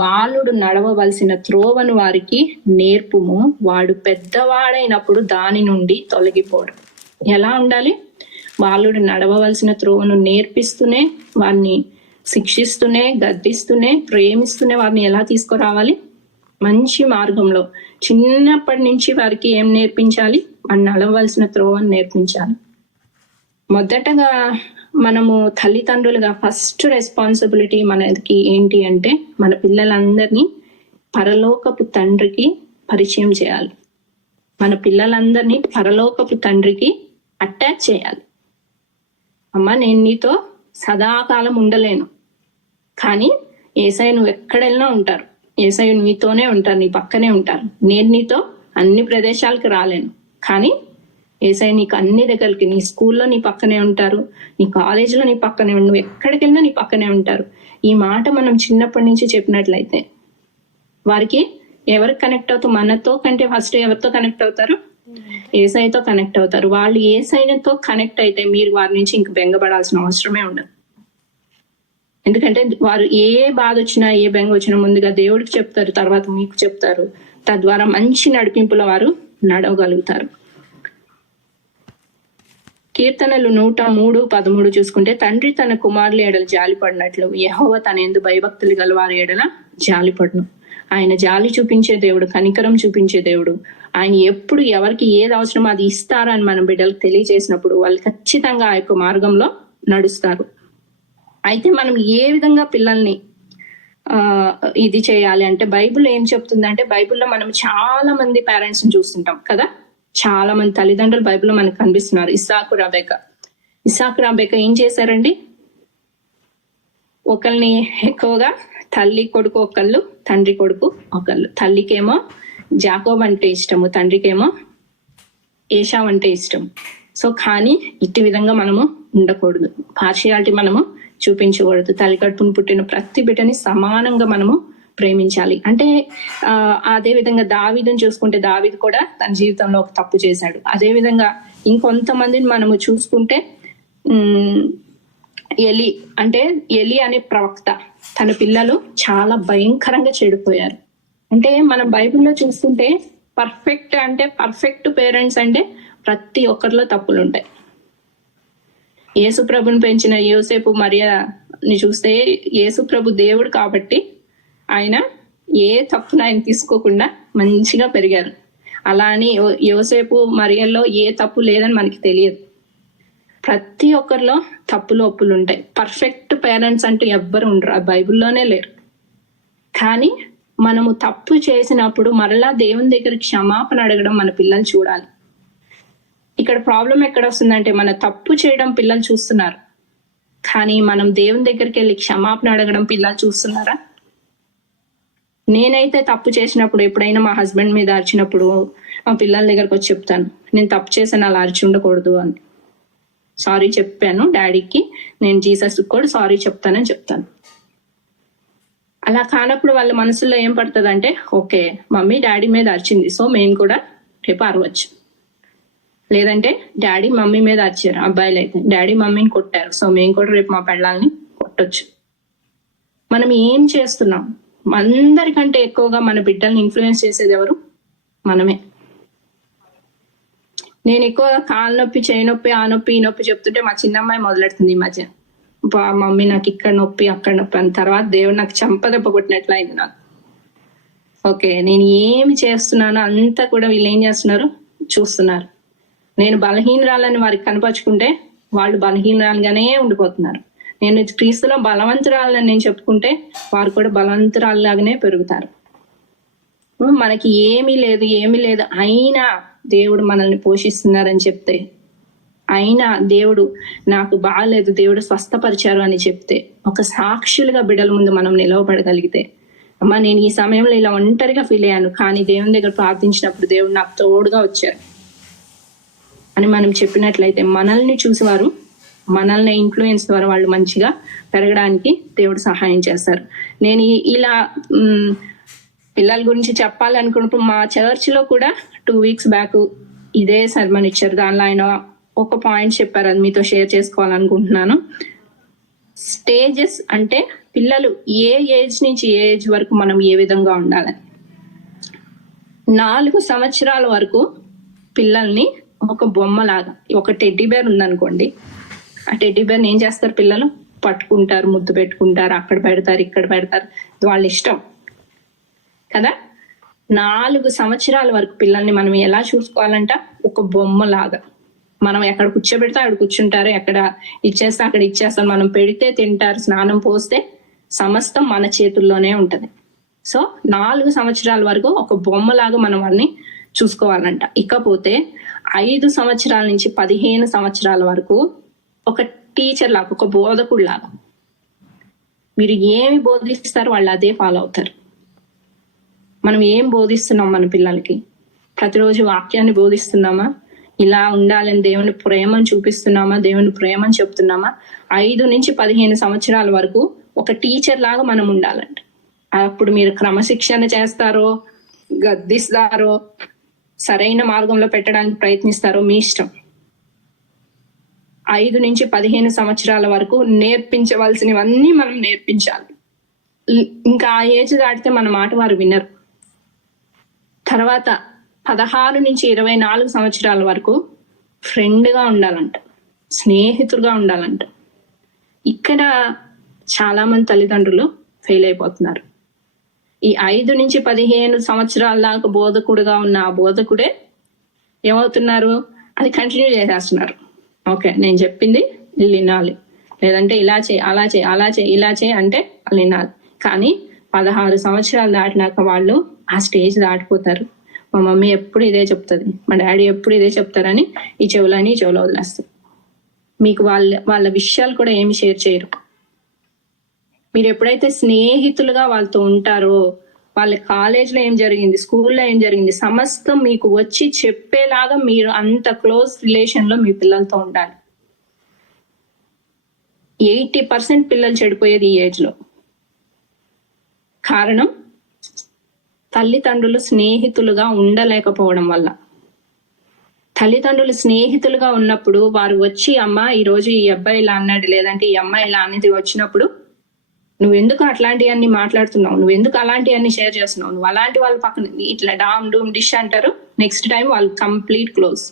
బాలుడు నడవవలసిన త్రోవను వారికి నేర్పుము, వాడు పెద్దవాడైనప్పుడు దాని నుండి తొలగిపోడు. ఎలా ఉండాలి? బాలుడు నడవవలసిన త్రోవను నేర్పిస్తూనే, వారిని శిక్షిస్తూనే, గద్దిస్తూనే, ప్రేమిస్తూనే వారిని ఎలా తీసుకురావాలి? మంచి మార్గంలో. చిన్నప్పటి నుంచి వారికి ఏం నేర్పించాలి? వారిని నడవవలసిన త్రోవను నేర్పించాలి. మొదటగా మనము తల్లిదండ్రులుగా ఫస్ట్ రెస్పాన్సిబిలిటీ మనకి ఏంటి అంటే మన పిల్లలందరినీ పరలోకపు తండ్రికి పరిచయం చేయాలి. మన పిల్లలందరినీ పరలోకపు తండ్రికి అటాచ్ చేయాలి. అమ్మ, నేను నీతో సదాకాలం ఉండలేను, కానీ యేసయ్య నువ్వు ఎక్కడెళ్ళినా ఉంటారు, యేసయ్య నీతోనే ఉంటారు, నీ పక్కనే ఉంటారు. నేను నీతో అన్ని ప్రదేశాలకు రాలేను, కానీ యేసయ్య నీకు అన్ని దగ్గరికి, నీ స్కూల్లో నీ పక్కనే ఉంటారు, నీ కాలేజీలో నీ పక్కనే, నువ్వు ఎక్కడికి వెళ్ళినా నీ పక్కనే ఉంటారు. ఈ మాట మనం చిన్నప్పటి నుంచి చెప్పినట్లయితే వారికి ఎవరికి కనెక్ట్ అవుతారు? మనతో కంటే ఫస్ట్ ఎవరితో కనెక్ట్ అవుతారు? యేసయ్యతో కనెక్ట్ అవుతారు. వాళ్ళు యేసయ్యతో కనెక్ట్ అయితే మీరు వారి నుంచి ఇంక బెంగపడాల్సిన అవసరమే ఉండదు. ఎందుకంటే వారు ఏ బాధ వచ్చినా, ఏ బెంగ వచ్చినా ముందుగా దేవుడికి చెప్తారు, తర్వాత మీకు చెప్తారు. తద్వారా మంచి నడిపింపుల వారు నడవగలుగుతారు. కీర్తనలు 103:13 చూసుకుంటే, తండ్రి తన కుమారుల ఎడల జాలిపడినట్లు యెహోవా తన యందు భయభక్తులు గల వారి ఎడల జాలిపడును. ఆయన జాలి చూపించే దేవుడు, కనికరం చూపించే దేవుడు. ఆయన ఎప్పుడు ఎవరికి ఏది అవసరమో అది ఇస్తారని మన బిడ్డలకు తెలియజేసినప్పుడు వాళ్ళు ఖచ్చితంగా ఆ యొక్క మార్గంలో నడుస్తారు. అయితే మనం ఏ విధంగా పిల్లల్ని ఇది చేయాలి అంటే బైబిల్ ఏం చెప్తుందంటే, బైబిల్లో మనం చాలా మంది పేరెంట్స్ ని చూస్తుంటాం కదా, చాలా మంది తల్లిదండ్రులు బైబిల్లో మనకు కనిపిస్తున్నారు. ఇస్సాకు రాబేక ఏం చేశారండి? ఒకరిని ఎక్కువగా తల్లి కొడుకు ఒకళ్ళు, తండ్రి కొడుకు ఒకళ్ళు. తల్లికేమో జాకోబ్ అంటే ఇష్టము, తండ్రికేమో ఏషావు అంటే ఇష్టం. సో కానీ ఇట్టి విధంగా మనము ఉండకూడదు, పార్షియాలిటీ మనము చూపించకూడదు. తల్లి కడుపును పుట్టిన ప్రతి బిడ్డని సమానంగా మనము ప్రేమించాలి. అంటే అదే విధంగా దావీదుని చూసుకుంటే, దావీదు కూడా తన జీవితంలో ఒక తప్పు చేశాడు. అదే విధంగా ఇంకొంతమందిని మనము చూసుకుంటే, ఎలి అనే ప్రవక్త, తన పిల్లలు చాలా భయంకరంగా చెడిపోయారు. అంటే మనం బైబిల్లో చూస్తుంటే పర్ఫెక్ట్ పేరెంట్స్ అంటే ప్రతి ఒక్కరిలో తప్పులు ఉంటాయి. యేసు ప్రభుని పెంచిన యోసేపు మరియని చూస్తే యేసు ప్రభు దేవుడు కాబట్టి ఆయన ఏ తప్పును ఆయన తీసుకోకుండా మంచిగా పెరిగారు. అలా అని యోసేపు మరియల్లో ఏ తప్పు లేదని మనకి తెలియదు. ప్రతి ఒక్కరిలో తప్పులు ఒప్పులు ఉంటాయి. పర్ఫెక్ట్ పేరెంట్స్ అంటూ ఎవ్వరు ఉండరు, ఆ బైబిల్లోనే లేరు. కానీ మనము తప్పు చేసినప్పుడు మరలా దేవుని దగ్గర క్షమాపణ అడగడం మన పిల్లలు చూడాలి. ఇక్కడ ప్రాబ్లం ఎక్కడ వస్తుందంటే, మన తప్పు చేయడం పిల్లలు చూస్తున్నారు, కానీ మనం దేవుని దగ్గరికి వెళ్ళి క్షమాపణ అడగడం పిల్లలు చూస్తున్నారా? నేనైతే తప్పు చేసినప్పుడు ఎప్పుడైనా మా హస్బెండ్ మీద అరిచినప్పుడు మా పిల్లల దగ్గరకు వచ్చి చెప్తాను, నేను తప్పు చేశాను, అలా అరిచి ఉండకూడదు అని. సారీ చెప్పాను డాడీకి, నేను జీసస్ కూడా సారీ చెప్తానని చెప్తాను. అలా కానప్పుడు వాళ్ళ మనసులో ఏం పడుతుంది అంటే, ఓకే మమ్మీ డాడీ మీద అరిచింది, సో మేము కూడా రేపు అరవచ్చు. లేదంటే డాడీ మమ్మీ మీద అరిచారు, అబ్బాయిలు అయితే డాడీ మమ్మీని కొట్టారు, సో మేము కూడా రేపు మా పెళ్ళాలని కొట్టొచ్చు. మనం ఏం చేస్తున్నాం? అందరికంటే ఎక్కువగా మన బిడ్డల్ని ఇన్ఫ్లుయెన్స్ చేసేది ఎవరు? మనమే. నేను ఎక్కువ కాలు నొప్పి, చేయి నొప్పి, ఆ నొప్పి, ఈ నొప్పి చెప్తుంటే మా చిన్నమ్మాయి మొదలెడుతుంది ఈ మధ్య, మమ్మీ నాకు ఇక్కడ నొప్పి అక్కడ నొప్పి అని. తర్వాత దేవుడు నాకు చంపదెబ్బ కొట్టినట్లు అయింది నాకు. ఓకే, నేను ఏమి చేస్తున్నానో అంతా కూడా వీళ్ళు ఏం చేస్తున్నారు చూస్తున్నారు. నేను బలహీనరాలని వారికి కనపరుచుకుంటే వాళ్ళు బలహీనరాలుగానే ఉండిపోతున్నారు. నేను క్రీస్తులో బలవంతురాలని నేను చెప్పుకుంటే వారు కూడా బలవంతురాలులాగానే పెరుగుతారు. మనకి ఏమీ లేదు అయినా దేవుడు మనల్ని పోషిస్తున్నారని చెప్తే, అయినా దేవుడు నాకు బాగాలేదు, దేవుడు స్వస్థపరిచారు అని చెప్తే, ఒక సాక్షులుగా బిడ్డల ముందు మనం నిలవబడగలిగితే, అమ్మా నేను ఈ సమయంలో ఇలా ఒంటరిగా ఫీల్ అయ్యాను, కానీ దేవుని దగ్గర ప్రార్థించినప్పుడు దేవుడు నాకు తోడుగా వచ్చారు అని మనం చెప్పినట్లయితే, మనల్ని చూసేవారు మనల్ని ఇన్ఫ్లుయెన్స్ ద్వారా వాళ్ళు మంచిగా పెరగడానికి దేవుడు సహాయం చేస్తారు. నేను ఇలా పిల్లల గురించి చెప్పాలనుకున్నప్పుడు మా చర్చ్లో కూడా 2 weeks బ్యాక్ ఇదే సర్మన్ ఇచ్చారు. దానిలో ఆయన ఒక పాయింట్ చెప్పారు, అది మీతో షేర్ చేసుకోవాలనుకుంటున్నాను. స్టేజెస్ అంటే పిల్లలు ఏ ఏజ్ నుంచి ఏ ఏజ్ వరకు మనం ఏ విధంగా ఉండాలని. 4 సంవత్సరాల వరకు పిల్లల్ని ఒక బొమ్మలాగా, ఒక టెడ్డీ బేర్ ఉందనుకోండి, ఆ టెడ్డీ బేర్ని ఏం చేస్తారు పిల్లలు? పట్టుకుంటారు, ముద్దు పెట్టుకుంటారు, అక్కడ పెడతారు, ఇక్కడ పెడతారు, వాళ్ళ ఇష్టం కదా. 4 సంవత్సరాల వరకు పిల్లల్ని మనం ఎలా చూసుకోవాలంట? ఒక బొమ్మలాగా. మనం ఎక్కడ కూర్చోబెడితే అక్కడ కూర్చుంటారు, ఎక్కడ ఇచ్చేస్తే అక్కడ ఇచ్చేస్తారు, మనం పెడితే తింటారు, స్నానం పోస్తే సమస్తం మన చేతుల్లోనే ఉంటది. సో 4 సంవత్సరాల వరకు ఒక బొమ్మలాగా మనం వారిని చూసుకోవాలంట. ఇకపోతే 5 సంవత్సరాల నుంచి 15 సంవత్సరాల వరకు ఒక టీచర్ లాగా, ఒక బోధకుడు లాగా. మీరు ఏమి బోధిస్తారు వాళ్ళు అదే ఫాలో అవుతారు. మనం ఏం బోధిస్తున్నాం మన పిల్లలకి? ప్రతిరోజు వాక్యాన్ని బోధిస్తున్నామా? ఇలా ఉండాలని దేవుని ప్రేమను చూపిస్తున్నామా? దేవుని ప్రేమను చెప్తున్నామా? 5 నుంచి 15 సంవత్సరాల వరకు ఒక టీచర్ లాగా మనం ఉండాలంట. అప్పుడు మీరు క్రమశిక్షణ చేస్తారో, గద్దిస్తారో, సరైన మార్గంలో పెట్టడానికి ప్రయత్నిస్తారో మీ ఇష్టం. 5 నుంచి 15 సంవత్సరాల వరకు నేర్పించవలసినవన్నీ మనం నేర్పించాలి. ఇంకా ఆ ఏజ్ దాటితే మన మాట వారు వినరు. తర్వాత 16 నుంచి 24 సంవత్సరాల వరకు ఫ్రెండ్గా ఉండాలంట, స్నేహితులుగా ఉండాలంట. ఇక్కడ చాలా మంది తల్లిదండ్రులు ఫెయిల్ అయిపోతున్నారు. ఈ 5 నుంచి 15 సంవత్సరాల దాకా బోధకుడుగా ఉన్న ఆ బోధకుడే ఏమవుతున్నారు? అది కంటిన్యూ చేసేస్తున్నారు. ఓకే, నేను చెప్పింది వీళ్ళు వినాలి, లేదంటే ఇలా చేయి, అలా చేయి, అలా చేయి, ఇలా చేయి అంటే వాళ్ళు వినాలి. కానీ 16 సంవత్సరాలు దాటినాక వాళ్ళు ఆ స్టేజ్ దాటిపోతారు. మా మమ్మీ ఎప్పుడు ఇదే చెప్తుంది, మా డాడీ ఎప్పుడు ఇదే చెప్తారని ఈ చెవులని చెవులో వదిలేస్తారు. మీకు వాళ్ళ విషయాలు కూడా ఏమి షేర్ చేయరు. మీరు ఎప్పుడైతే స్నేహితులుగా వాళ్ళతో ఉంటారో, వాళ్ళ కాలేజ్లో ఏం జరిగింది, స్కూల్లో ఏం జరిగింది, సమస్తం మీకు వచ్చి చెప్పేలాగా మీరు అంత క్లోజ్ రిలేషన్లో మీ పిల్లలతో ఉండాలి. 80% పిల్లలు చెడిపోయేది ఈ ఏజ్లో. కారణం తల్లిదండ్రులు స్నేహితులుగా ఉండలేకపోవడం వల్ల. తల్లిదండ్రులు స్నేహితులుగా ఉన్నప్పుడు వారు వచ్చి, అమ్మ ఈరోజు ఈ అబ్బాయి ఇలా అన్నాడు, లేదంటే ఈ అమ్మాయి ఇలా అనేది వచ్చినప్పుడు, నువ్వెందుకు అట్లాంటివన్నీ మాట్లాడుతున్నావు, నువ్వెందుకు అలాంటివన్నీ షేర్ చేస్తున్నావు, నువ్వు అలాంటి వాళ్ళ పక్కన ఇట్లా డామ్ డూమ్ డిష్ అంటారు. నెక్స్ట్ టైం వాళ్ళు కంప్లీట్ క్లోజ్.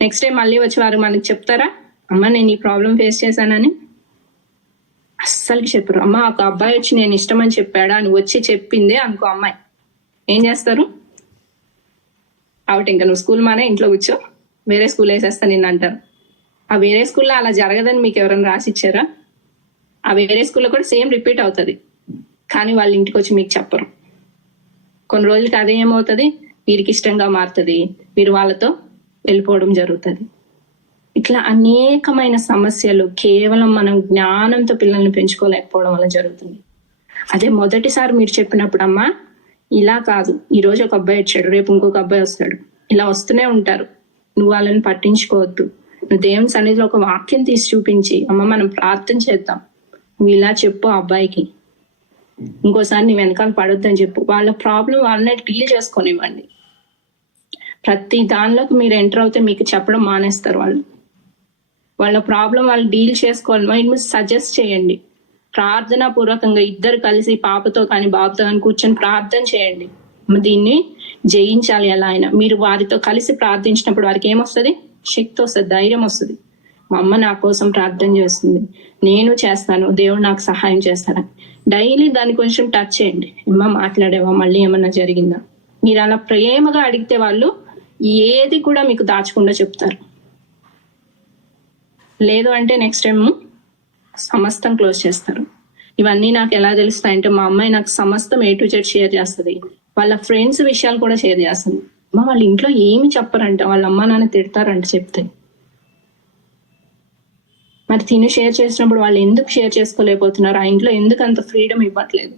నెక్స్ట్ టైం మళ్ళీ వచ్చి వారు మనకి చెప్తారా, అమ్మ నేను ఈ ప్రాబ్లం ఫేస్ చేశానని? అస్సలకి చెప్పరు. అమ్మ ఒక అబ్బాయి వచ్చి నేను ఇష్టమని చెప్పాడా అని వచ్చి చెప్పిందే అనుకో అమ్మాయి, ఏం చేస్తారు? అవుట్, ఇంకా నువ్వు స్కూల్ మానే ఇంట్లో కూర్చో, వేరే స్కూల్ వేసేస్తా నిన్ను అంటారు. ఆ వేరే స్కూల్లో అలా జరగదని మీకు ఎవరైనా రాసిచ్చారా? ఆ వేరే స్కూల్లో కూడా సేమ్ రిపీట్ అవుతుంది, కానీ వాళ్ళ ఇంటికి వచ్చి మీకు చెప్పరు. కొన్ని రోజులకి అదే ఏమవుతుంది, వీరికి ఇష్టంగా మారుతుంది, వీరు వాళ్ళతో వెళ్ళిపోవడం జరుగుతుంది. ఇట్లా అనేకమైన సమస్యలు కేవలం మనం జ్ఞానంతో పిల్లల్ని పెంచుకోలేకపోవడం వల్ల జరుగుతుంది. అదే మొదటిసారి మీరు చెప్పినప్పుడు, అమ్మా ఇలా కాదు, ఈ రోజు ఒక అబ్బాయి వచ్చాడు, రేపు ఇంకొక అబ్బాయి వస్తాడు, ఇలా వస్తూనే ఉంటారు, నువ్వు వాళ్ళని పట్టించుకోవద్దు, నువ్వు దేవుని సన్నిధిలో ఒక వాక్యం తీసి చూపించి, అమ్మ మనం ప్రార్థన చేద్దాం, నువ్వు ఇలా చెప్పు ఆ అబ్బాయికి, ఇంకోసారి నీ వెనకాల పడొద్దని చెప్పు. వాళ్ళ ప్రాబ్లం వాళ్ళనే డీల్ చేసుకొనివ్వండి. ప్రతి దానిలోకి మీరు ఎంటర్ అవుతే మీకు చెప్పడం మానేస్తారు వాళ్ళు. వాళ్ళ ప్రాబ్లం వాళ్ళు డీల్ చేసుకోవాలి, మీరు సజెస్ట్ చేయండి. ప్రార్థనా పూర్వకంగా ఇద్దరు కలిసి పాపతో కానీ బాబుతో కానీ కూర్చొని ప్రార్థన చేయండి, దీన్ని జయించాలి ఎలా అయినా. మీరు వారితో కలిసి ప్రార్థించినప్పుడు వారికి ఏమొస్తుంది? శక్తి వస్తుంది, ధైర్యం వస్తుంది. మా అమ్మ నా కోసం ప్రార్థన చేస్తుంది, నేను చేస్తాను, దేవుడు నాకు సహాయం చేస్తారా. డైలీ దాన్ని కొంచెం టచ్ చేయండి. అమ్మ మాట్లాడేవా, మళ్ళీ ఏమన్నా జరిగిందా? మీరు అలా ప్రేమగా అడిగితే వాళ్ళు ఏది కూడా మీకు దాచకుండా చెప్తారు. లేదు అంటే నెక్స్ట్ టైం సమస్తం క్లోజ్ చేస్తారు. ఇవన్నీ నాకు ఎలా తెలుస్తాయంటే, మా అమ్మాయి నాకు సమస్తం A to Z షేర్ చేస్తుంది, వాళ్ళ ఫ్రెండ్స్ విషయాలు కూడా షేర్ చేస్తుంది. అమ్మ వాళ్ళ ఇంట్లో ఏమి చెప్పరంట, వాళ్ళ అమ్మ నాన్న తిడతారంట చెప్తే. మరి తిని షేర్ చేసినప్పుడు వాళ్ళు ఎందుకు షేర్ చేసుకోలేకపోతున్నారు? ఆ ఇంట్లో ఎందుకు అంత ఫ్రీడమ్ ఇవ్వట్లేదు?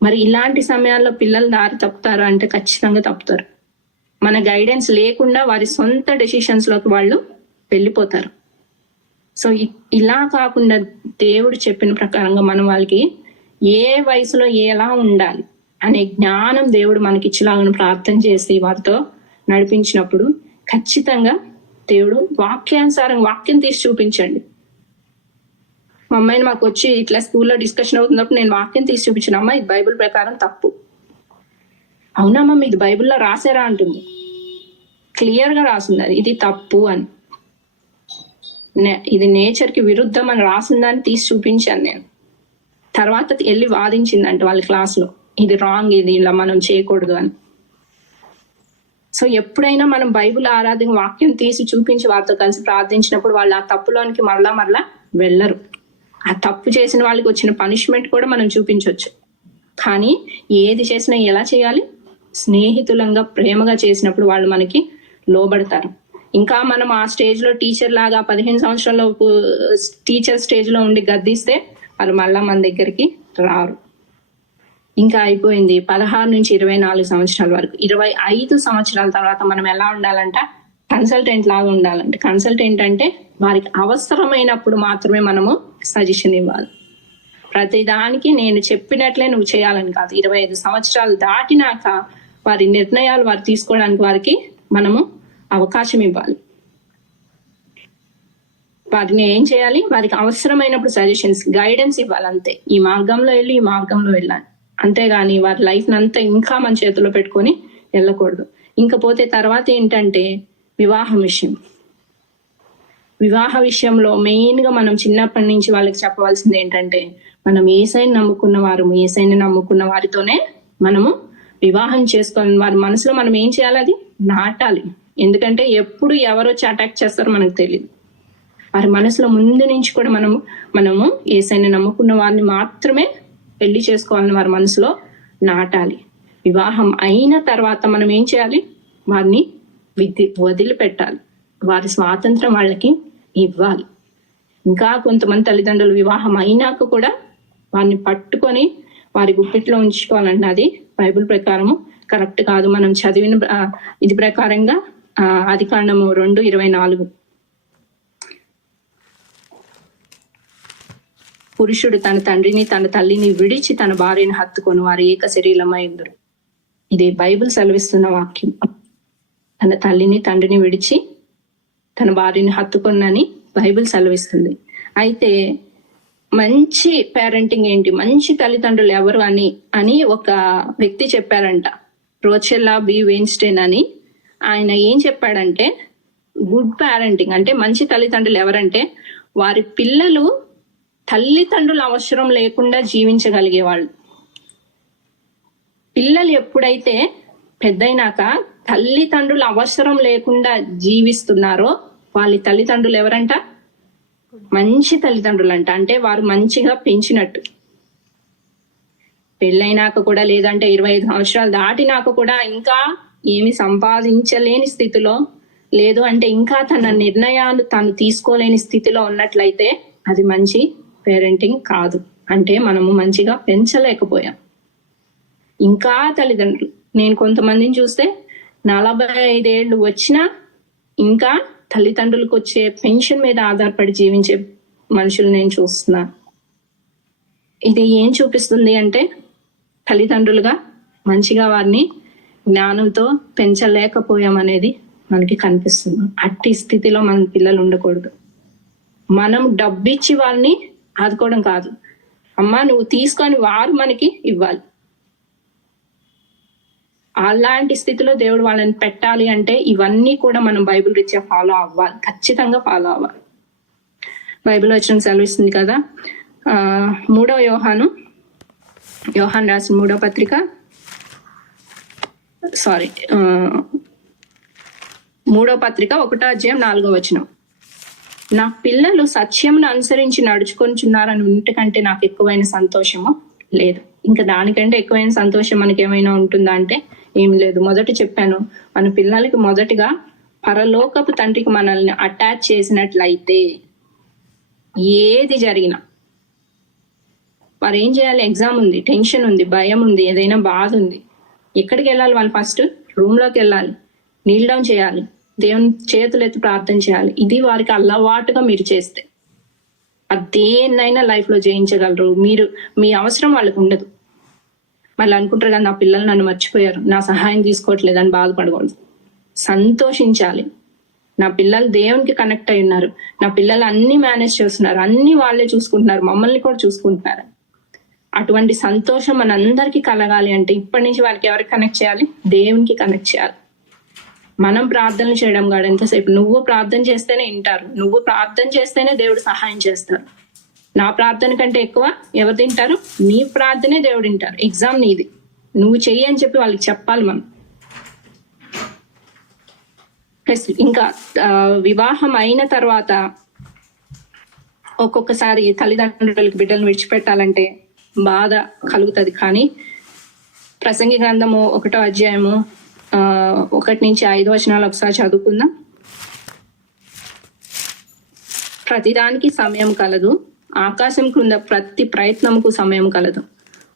మరి ఇలాంటి సమయాల్లో పిల్లలు దారి తప్పుతారా అంటే ఖచ్చితంగా తప్పుతారు. మన గైడెన్స్ లేకుండా వారి సొంత డెసిషన్స్ లోకి వాళ్ళు వెళ్ళిపోతారు. సో ఇలా కాకుండా దేవుడు చెప్పిన ప్రకారంగా మనం వాళ్ళకి ఏ వయసులో ఎలా ఉండాలి అనే జ్ఞానం దేవుడు మనకి ఇచ్చేలాగా ప్రార్థన చేసి వారితో నడిపించినప్పుడు ఖచ్చితంగా దేవుడు వాక్యానుసారం వాక్యం తీసి చూపించండి. మా అమ్మాయిని మాకు వచ్చి ఇట్లా స్కూల్లో డిస్కషన్ అవుతున్నప్పుడు నేను వాక్యం తీసి చూపించాను, అమ్మ ఇది బైబిల్ ప్రకారం తప్పు. అవునమ్మా ఇది బైబిల్లో రాసారా అంటుంది, క్లియర్ గా రాసింది అది, ఇది తప్పు అని, ఇది నేచర్ కి విరుద్ధం అని రాసిందని తీసి చూపించాను నేను. తర్వాత వెళ్ళి వాదించిందంట వాళ్ళ క్లాస్ లో, ఇది రాంగ్, ఇది ఇలా మనం చేయకూడదు అని. సో ఎప్పుడైనా మనం బైబిల్ ఆరాధన వాక్యం తీసి చూపించి వారితో కలిసి ప్రార్థించినప్పుడు వాళ్ళు ఆ తప్పులోనికి మరలా వెళ్ళరు. ఆ తప్పు చేసిన వాళ్ళకి వచ్చిన పనిష్మెంట్ కూడా మనం చూపించవచ్చు. కానీ ఏది చేసినా ఎలా చేయాలి? స్నేహితులంగా ప్రేమగా చేసినప్పుడు వాళ్ళు మనకి లోబడతారు. ఇంకా మనం ఆ స్టేజ్ లో టీచర్ లాగా 15 సంవత్సరాల్లో టీచర్ స్టేజ్ లో ఉండి గద్దిస్తే వాళ్ళు మళ్ళా మన దగ్గరికి రారు. ఇంకా అయిపోయింది 16 నుంచి 24 సంవత్సరాల వరకు. 25 సంవత్సరాల తర్వాత మనం ఎలా ఉండాలంట? కన్సల్టెంట్ లాగా ఉండాలంట. కన్సల్టెంట్ అంటే వారికి అవసరమైనప్పుడు మాత్రమే మనము సజెషన్ ఇవ్వాలి. ప్రతిదానికి నేను చెప్పినట్లే నువ్వు చేయాలని కాదు. 25 సంవత్సరాలు దాటినాక వారి నిర్ణయాలు వారు తీసుకోవడానికి వారికి మనము అవకాశం ఇవ్వాలి. వారిని ఏం చేయాలి? వారికి అవసరమైనప్పుడు సజెషన్స్, గైడెన్స్ ఇవ్వాలి అంతే. ఈ మార్గంలో వెళ్ళి ఈ మార్గంలో వెళ్ళాలి, అంతేగాని వారి లైఫ్ అంతా ఇంకా మన చేతిలో పెట్టుకొని వెళ్ళకూడదు. ఇంకపోతే తర్వాత ఏంటంటే వివాహ విషయంలో మెయిన్ గా మనం చిన్నప్పటి నుంచి వాళ్ళకి చెప్పవలసింది ఏంటంటే, మనం యేసయ్యని నమ్ముకున్న వారితోనే మనము వివాహం చేసుకోవాలి. వారి మనసులో మనం ఏం చేయాలి? అది నాటాలి. ఎందుకంటే ఎప్పుడు ఎవరు వచ్చి అటాక్ చేస్తారో మనకు తెలియదు. వారి మనసులో ముందు నుంచి కూడా మనము యేసయ్యని నమ్ముకున్న వారిని మాత్రమే పెళ్లి చేసుకోవాలని వారి మనసులో నాటాలి. వివాహం అయిన తర్వాత మనం ఏం చేయాలి? వారిని వదిలిపెట్టాలి. వారి స్వాతంత్రం వాళ్ళకి ఇవ్వాలి. ఇంకా కొంతమంది తల్లిదండ్రులు వివాహం అయినాక కూడా వారిని పట్టుకొని వారి గుప్పిట్లో ఉంచుకోవాలంటే అది బైబిల్ ప్రకారము కరెక్ట్ కాదు. మనం చదివిన ఇది ప్రకారంగా ఆదికాండము 2:24 పురుషుడు తన తండ్రిని తన తల్లిని విడిచి తన భార్యను హత్తుకొని వారు ఏక శరీరమై ఉందరు. ఇది బైబిల్ సెలవిస్తున్న వాక్యం. తన తల్లిని తండ్రిని విడిచి తన భార్యని హత్తుకొనని బైబిల్ సెలవిస్తుంది. అయితే మంచి పేరెంటింగ్ ఏంటి, మంచి తల్లిదండ్రులు ఎవరు అని ఒక వ్యక్తి చెప్పారంట, రోచెల్లా బి వెయిన్స్టైన్ అని. ఆయన ఏం చెప్పాడంటే గుడ్ పేరెంటింగ్ అంటే మంచి తల్లిదండ్రులు ఎవరంటే వారి పిల్లలు తల్లిదండ్రుల అవసరం లేకుండా జీవించగలిగేవాళ్ళు. పిల్లలు ఎప్పుడైతే పెద్దయినాక తల్లిదండ్రుల అవసరం లేకుండా జీవిస్తున్నారో వాళ్ళ తల్లిదండ్రులు ఎవరంట? మంచి తల్లిదండ్రులు అంట. అంటే వారు మంచిగా పెంచినట్టు. పెళ్ళైనాక కూడా లేదంటే 25 సంవత్సరాలు దాటినాక కూడా ఇంకా ఏమి సంపాదించలేని స్థితిలో లేదు అంటే ఇంకా తన నిర్ణయాలు తను తీసుకోలేని స్థితిలో ఉన్నట్లయితే అది మంచి పేరెంటింగ్ కాదు. అంటే మనము మంచిగా పెంచలేకపోయాం. ఇంకా తల్లిదండ్రులు, నేను కొంతమందిని చూస్తే 45 ఏళ్ళు వచ్చినా ఇంకా తల్లిదండ్రులకు వచ్చే పెన్షన్ మీద ఆధారపడి జీవించే మనుషులు నేను చూస్తున్నాను. ఇది ఏం చూపిస్తుంది అంటే తల్లిదండ్రులుగా మంచిగా వారిని జ్ఞానంతో పెంచలేకపోయాం అనేది మనకి కనిపిస్తుంది. అట్టి స్థితిలో మన పిల్లలు ఉండకూడదు. మనం డబ్బిచ్చి వాళ్ళని ఆదుకోవడం కాదు, అమ్మా నువ్వు తీసుకొని వారు మనకి ఇవ్వాలి. అలాంటి స్థితిలో దేవుడు వాళ్ళని పెట్టాలి అంటే ఇవన్నీ కూడా మనం బైబిల్ రీత్యా ఫాలో అవ్వాలి, ఖచ్చితంగా ఫాలో అవ్వాలి. బైబిల్ వచ్చిన సెలవిస్తుంది కదా. 3వ యోహాను రాసిన 3వ పత్రిక 3వ పత్రిక 1వ అధ్యాయం 4వ వచనం. నా పిల్లలు సత్యమును అనుసరించి నడుచుకొనిచున్నారని ఉంటకంటే నాకు ఎక్కువైన సంతోషము లేదు. ఇంకా దానికంటే ఎక్కువైన సంతోషం మనకి ఏమైనా ఉంటుందా అంటే ఏమి లేదు. మొదట చెప్పాను, మన పిల్లలకి మొదటిగా పరలోకపు తండ్రికి మనల్ని అటాచ్ చేసినట్లయితే ఏది జరిగినా వారు ఏం చేయాలి? ఎగ్జామ్ ఉంది, టెన్షన్ ఉంది, భయం ఉంది, ఏదైనా బాధ ఉంది, ఎక్కడికి వెళ్ళాలి? వాళ్ళు ఫస్ట్ రూమ్లోకి వెళ్ళాలి, నీల్ డౌన్ చేయాలి, దేవుని చేతులెత్తి ప్రార్థన చేయాలి. ఇది వారికి అలవాటుగా మీరు చేస్తే అదేనైనా లైఫ్ లో జయించగలరు. మీ అవసరం వాళ్ళకు ఉండదు. మళ్ళీ అనుకుంటారు కదా, నా పిల్లలు నన్ను మర్చిపోయారు, నా సహాయం తీసుకోవట్లేదు అని బాధపడకూడదు. సంతోషించాలి. నా పిల్లలు దేవునికి కనెక్ట్ అయి ఉన్నారు, నా పిల్లలు అన్ని మేనేజ్ చేస్తున్నారు, అన్ని వాళ్ళే చూసుకుంటున్నారు, మమ్మల్ని కూడా చూసుకుంటున్నారు. అటువంటి సంతోషం మనందరికీ కలగాలి అంటే ఇప్పటి నుంచి వాళ్ళకి ఎవరికి కనెక్ట్ చేయాలి? దేవునికి కనెక్ట్ చేయాలి. మనం ప్రార్థనలు చేయడం కాదు. ఎంతసేపు నువ్వు ప్రార్థన చేస్తేనే వింటారు, నువ్వు ప్రార్థన చేస్తేనే దేవుడు సహాయం చేస్తారు. నా ప్రార్థన కంటే ఎక్కువ ఎవరు తింటారు? నీ ప్రార్థనే దేవుడు వింటారు. ఎగ్జామ్ నీది, నువ్వు చెయ్యి అని చెప్పి వాళ్ళకి చెప్పాలి మనం. ప్లస్ ఇంకా వివాహం అయిన తర్వాత ఒక్కొక్కసారి తల్లిదండ్రులకి బిడ్డలను విడిచిపెట్టాలంటే బాధ కలుగుతుంది. కానీ ప్రసంగి గ్రంథము 1వ అధ్యాయము 1 నుంచి 5 వచనాలు ఒకసారి చదువుకుందాం. ప్రతిదానికి సమయం కలదు, ఆకాశం క్రింద ప్రతి ప్రయత్నముకు సమయం కలదు.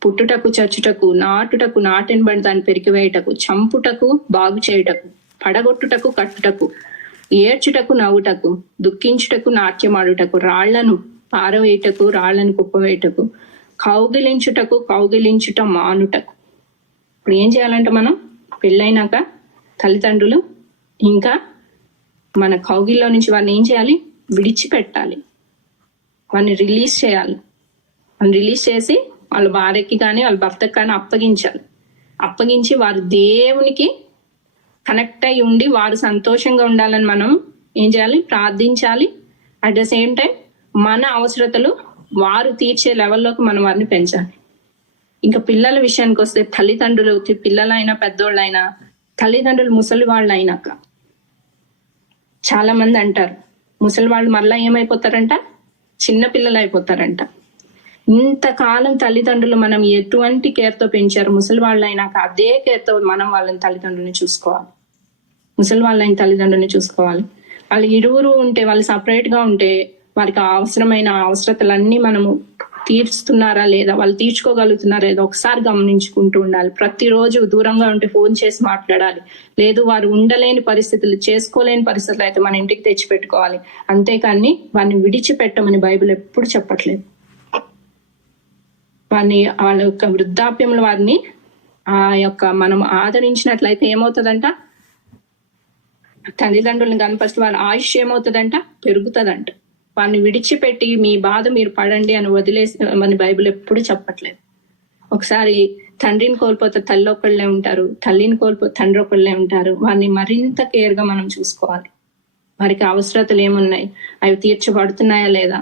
పుట్టుటకు చచ్చుటకు, నాటుటకు నాటెనబడి దాన్ని పెరికివేయుటకు, చంపుటకు బాగు చేయుటకు, పడగొట్టుటకు కట్టుటకు, ఏడ్చుటకు నవ్వుటకు, దుఃఖించుటకు నాట్యమాడుటకు, రాళ్లను పారవేయుటకు రాళ్లను కుప్పవేయుటకు, కౌగిలించుటకు కౌగిలించుట మానుటకు. ఇప్పుడు ఏం చేయాలంటే మనం పెళ్ళైనాక తల్లిదండ్రులు ఇంకా మన కౌగిల్లో నుంచి వారిని ఏం చేయాలి? విడిచిపెట్టాలి, వారిని రిలీజ్ చేయాలి. వాళ్ళని రిలీజ్ చేసి వాళ్ళ భార్యకి కానీ వాళ్ళ భర్తకి కానీ అప్పగించి వారు దేవునికి కనెక్ట్ అయి ఉండి వారు సంతోషంగా ఉండాలని మనం ఏం చేయాలి? ప్రార్థించాలి. అట్ ద సేమ్ టైం మన అవసరతలు వారు తీర్చే లెవెల్లోకి మనం వారిని పెంచాలి. ఇంకా పిల్లల విషయానికి వస్తే తల్లిదండ్రులు, పిల్లలైనా పెద్దోళ్ళైనా, తల్లిదండ్రులు ముసలి వాళ్ళు అయినాక చాలా మంది అంటారు ముసలి వాళ్ళు మళ్ళా ఏమైపోతారంట? చిన్న పిల్లలు అయిపోతారంట. ఇంతకాలం తల్లిదండ్రులు మనం ఎటువంటి కేర్తో పెంచారు, ముసలి వాళ్ళు అయినాక అదే కేర్తో మనం వాళ్ళని తల్లిదండ్రులని చూసుకోవాలి. ముసలి వాళ్ళని తల్లిదండ్రులని చూసుకోవాలి. వాళ్ళు ఇరువురు ఉంటే, వాళ్ళు సపరేట్ గా ఉంటే వారికి అవసరమైన అవసరతలన్నీ మనము తీర్చుతున్నారా లేదా, వాళ్ళు తీర్చుకోగలుగుతున్నారా లేదా ఒకసారి గమనించుకుంటూ ఉండాలి. ప్రతిరోజు దూరంగా ఉంటే ఫోన్ చేసి మాట్లాడాలి. లేదు వారు ఉండలేని పరిస్థితులు, చేసుకోలేని పరిస్థితులు అయితే మన ఇంటికి తెచ్చి పెట్టుకోవాలి. అంతేకాని వారిని విడిచిపెట్టమని బైబిల్ ఎప్పుడు చెప్పట్లేదు. వారిని వాళ్ళ యొక్క వృద్ధాప్యంలో వారిని మనం ఆదరించినట్లయితే ఏమవుతుందంట? తల్లిదండ్రులను కనపరిస్తే వాళ్ళ ఆయుష్ ఏమవుతుందంట? పెరుగుతుందంట. వారిని విడిచిపెట్టి మీ బాధ మీరు పడండి అని వదిలేసి మన బైబిల్ ఎప్పుడు చెప్పట్లేదు. ఒకసారి తండ్రిని కోల్పోతే తల్లి ఒకళ్ళే ఉంటారు, తల్లిని కోల్పోతే తండ్రి ఒకళ్ళే ఉంటారు. వారిని మరింత కేర్ గా మనం చూసుకోవాలి. వారికి అవసరతలు ఏమున్నాయి, అవి తీర్చబడుతున్నాయా లేదా,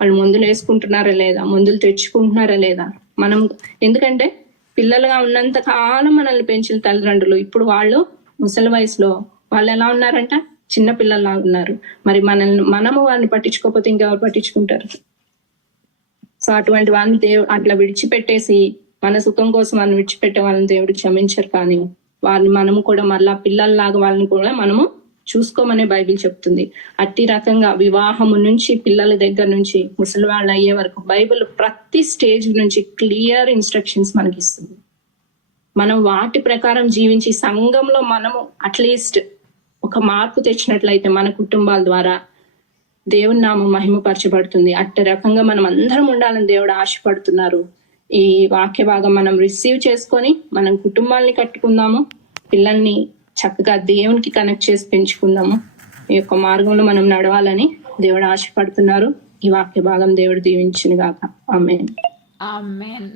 వాళ్ళు మందులు వేసుకుంటున్నారా లేదా, మందులు తెచ్చుకుంటున్నారా లేదా. మనం ఎందుకంటే పిల్లలుగా ఉన్నంత కాలం మనల్ని పెంచిన తల్లిదండ్రులు ఇప్పుడు వాళ్ళు ముసలి వయసులో వాళ్ళు ఎలా ఉన్నారంట, చిన్న పిల్లల్లా ఉన్నారు. మరి మనము వారిని పట్టించుకోకపోతే ఇంకెవరు పట్టించుకుంటారు? సో అటువంటి వాళ్ళని దేవుడు అట్లా విడిచిపెట్టేసి మన సుఖం కోసం వాళ్ళని విడిచిపెట్టే వాళ్ళని దేవుడు క్షమించరు. కానీ వారిని మనము కూడా మళ్ళా పిల్లల్లాగా వాళ్ళని కూడా మనము చూసుకోమనే బైబిల్ చెప్తుంది. అట్టి రకంగా వివాహము నుంచి పిల్లల దగ్గర నుంచి ముసలి వాళ్ళు అయ్యే వరకు బైబిల్ ప్రతి స్టేజ్ నుంచి క్లియర్ ఇన్స్ట్రక్షన్స్ మనకి ఇస్తుంది. మనం వాటి ప్రకారం జీవించి సంఘంలో మనము అట్లీస్ట్ ఒక మార్పు తెచ్చినట్లయితే మన కుటుంబాల ద్వారా దేవుని నామం మహిమపరచబడుతుంది. అట్టి రకంగా మనం అందరం ఉండాలని దేవుడు ఆశపడుతున్నారు. ఈ వాక్య భాగం మనం రిసీవ్ చేసుకొని మనం కుటుంబాలని కట్టుకుందాము, పిల్లల్ని చక్కగా దేవునికి కనెక్ట్ చేసి పెంచుకుందాము. ఈ యొక్క మార్గంలో మనం నడవాలని దేవుడు ఆశపడుతున్నారు. ఈ వాక్య భాగం దేవుడు దీవించును గాక. ఆమేన్. ఆమేన్.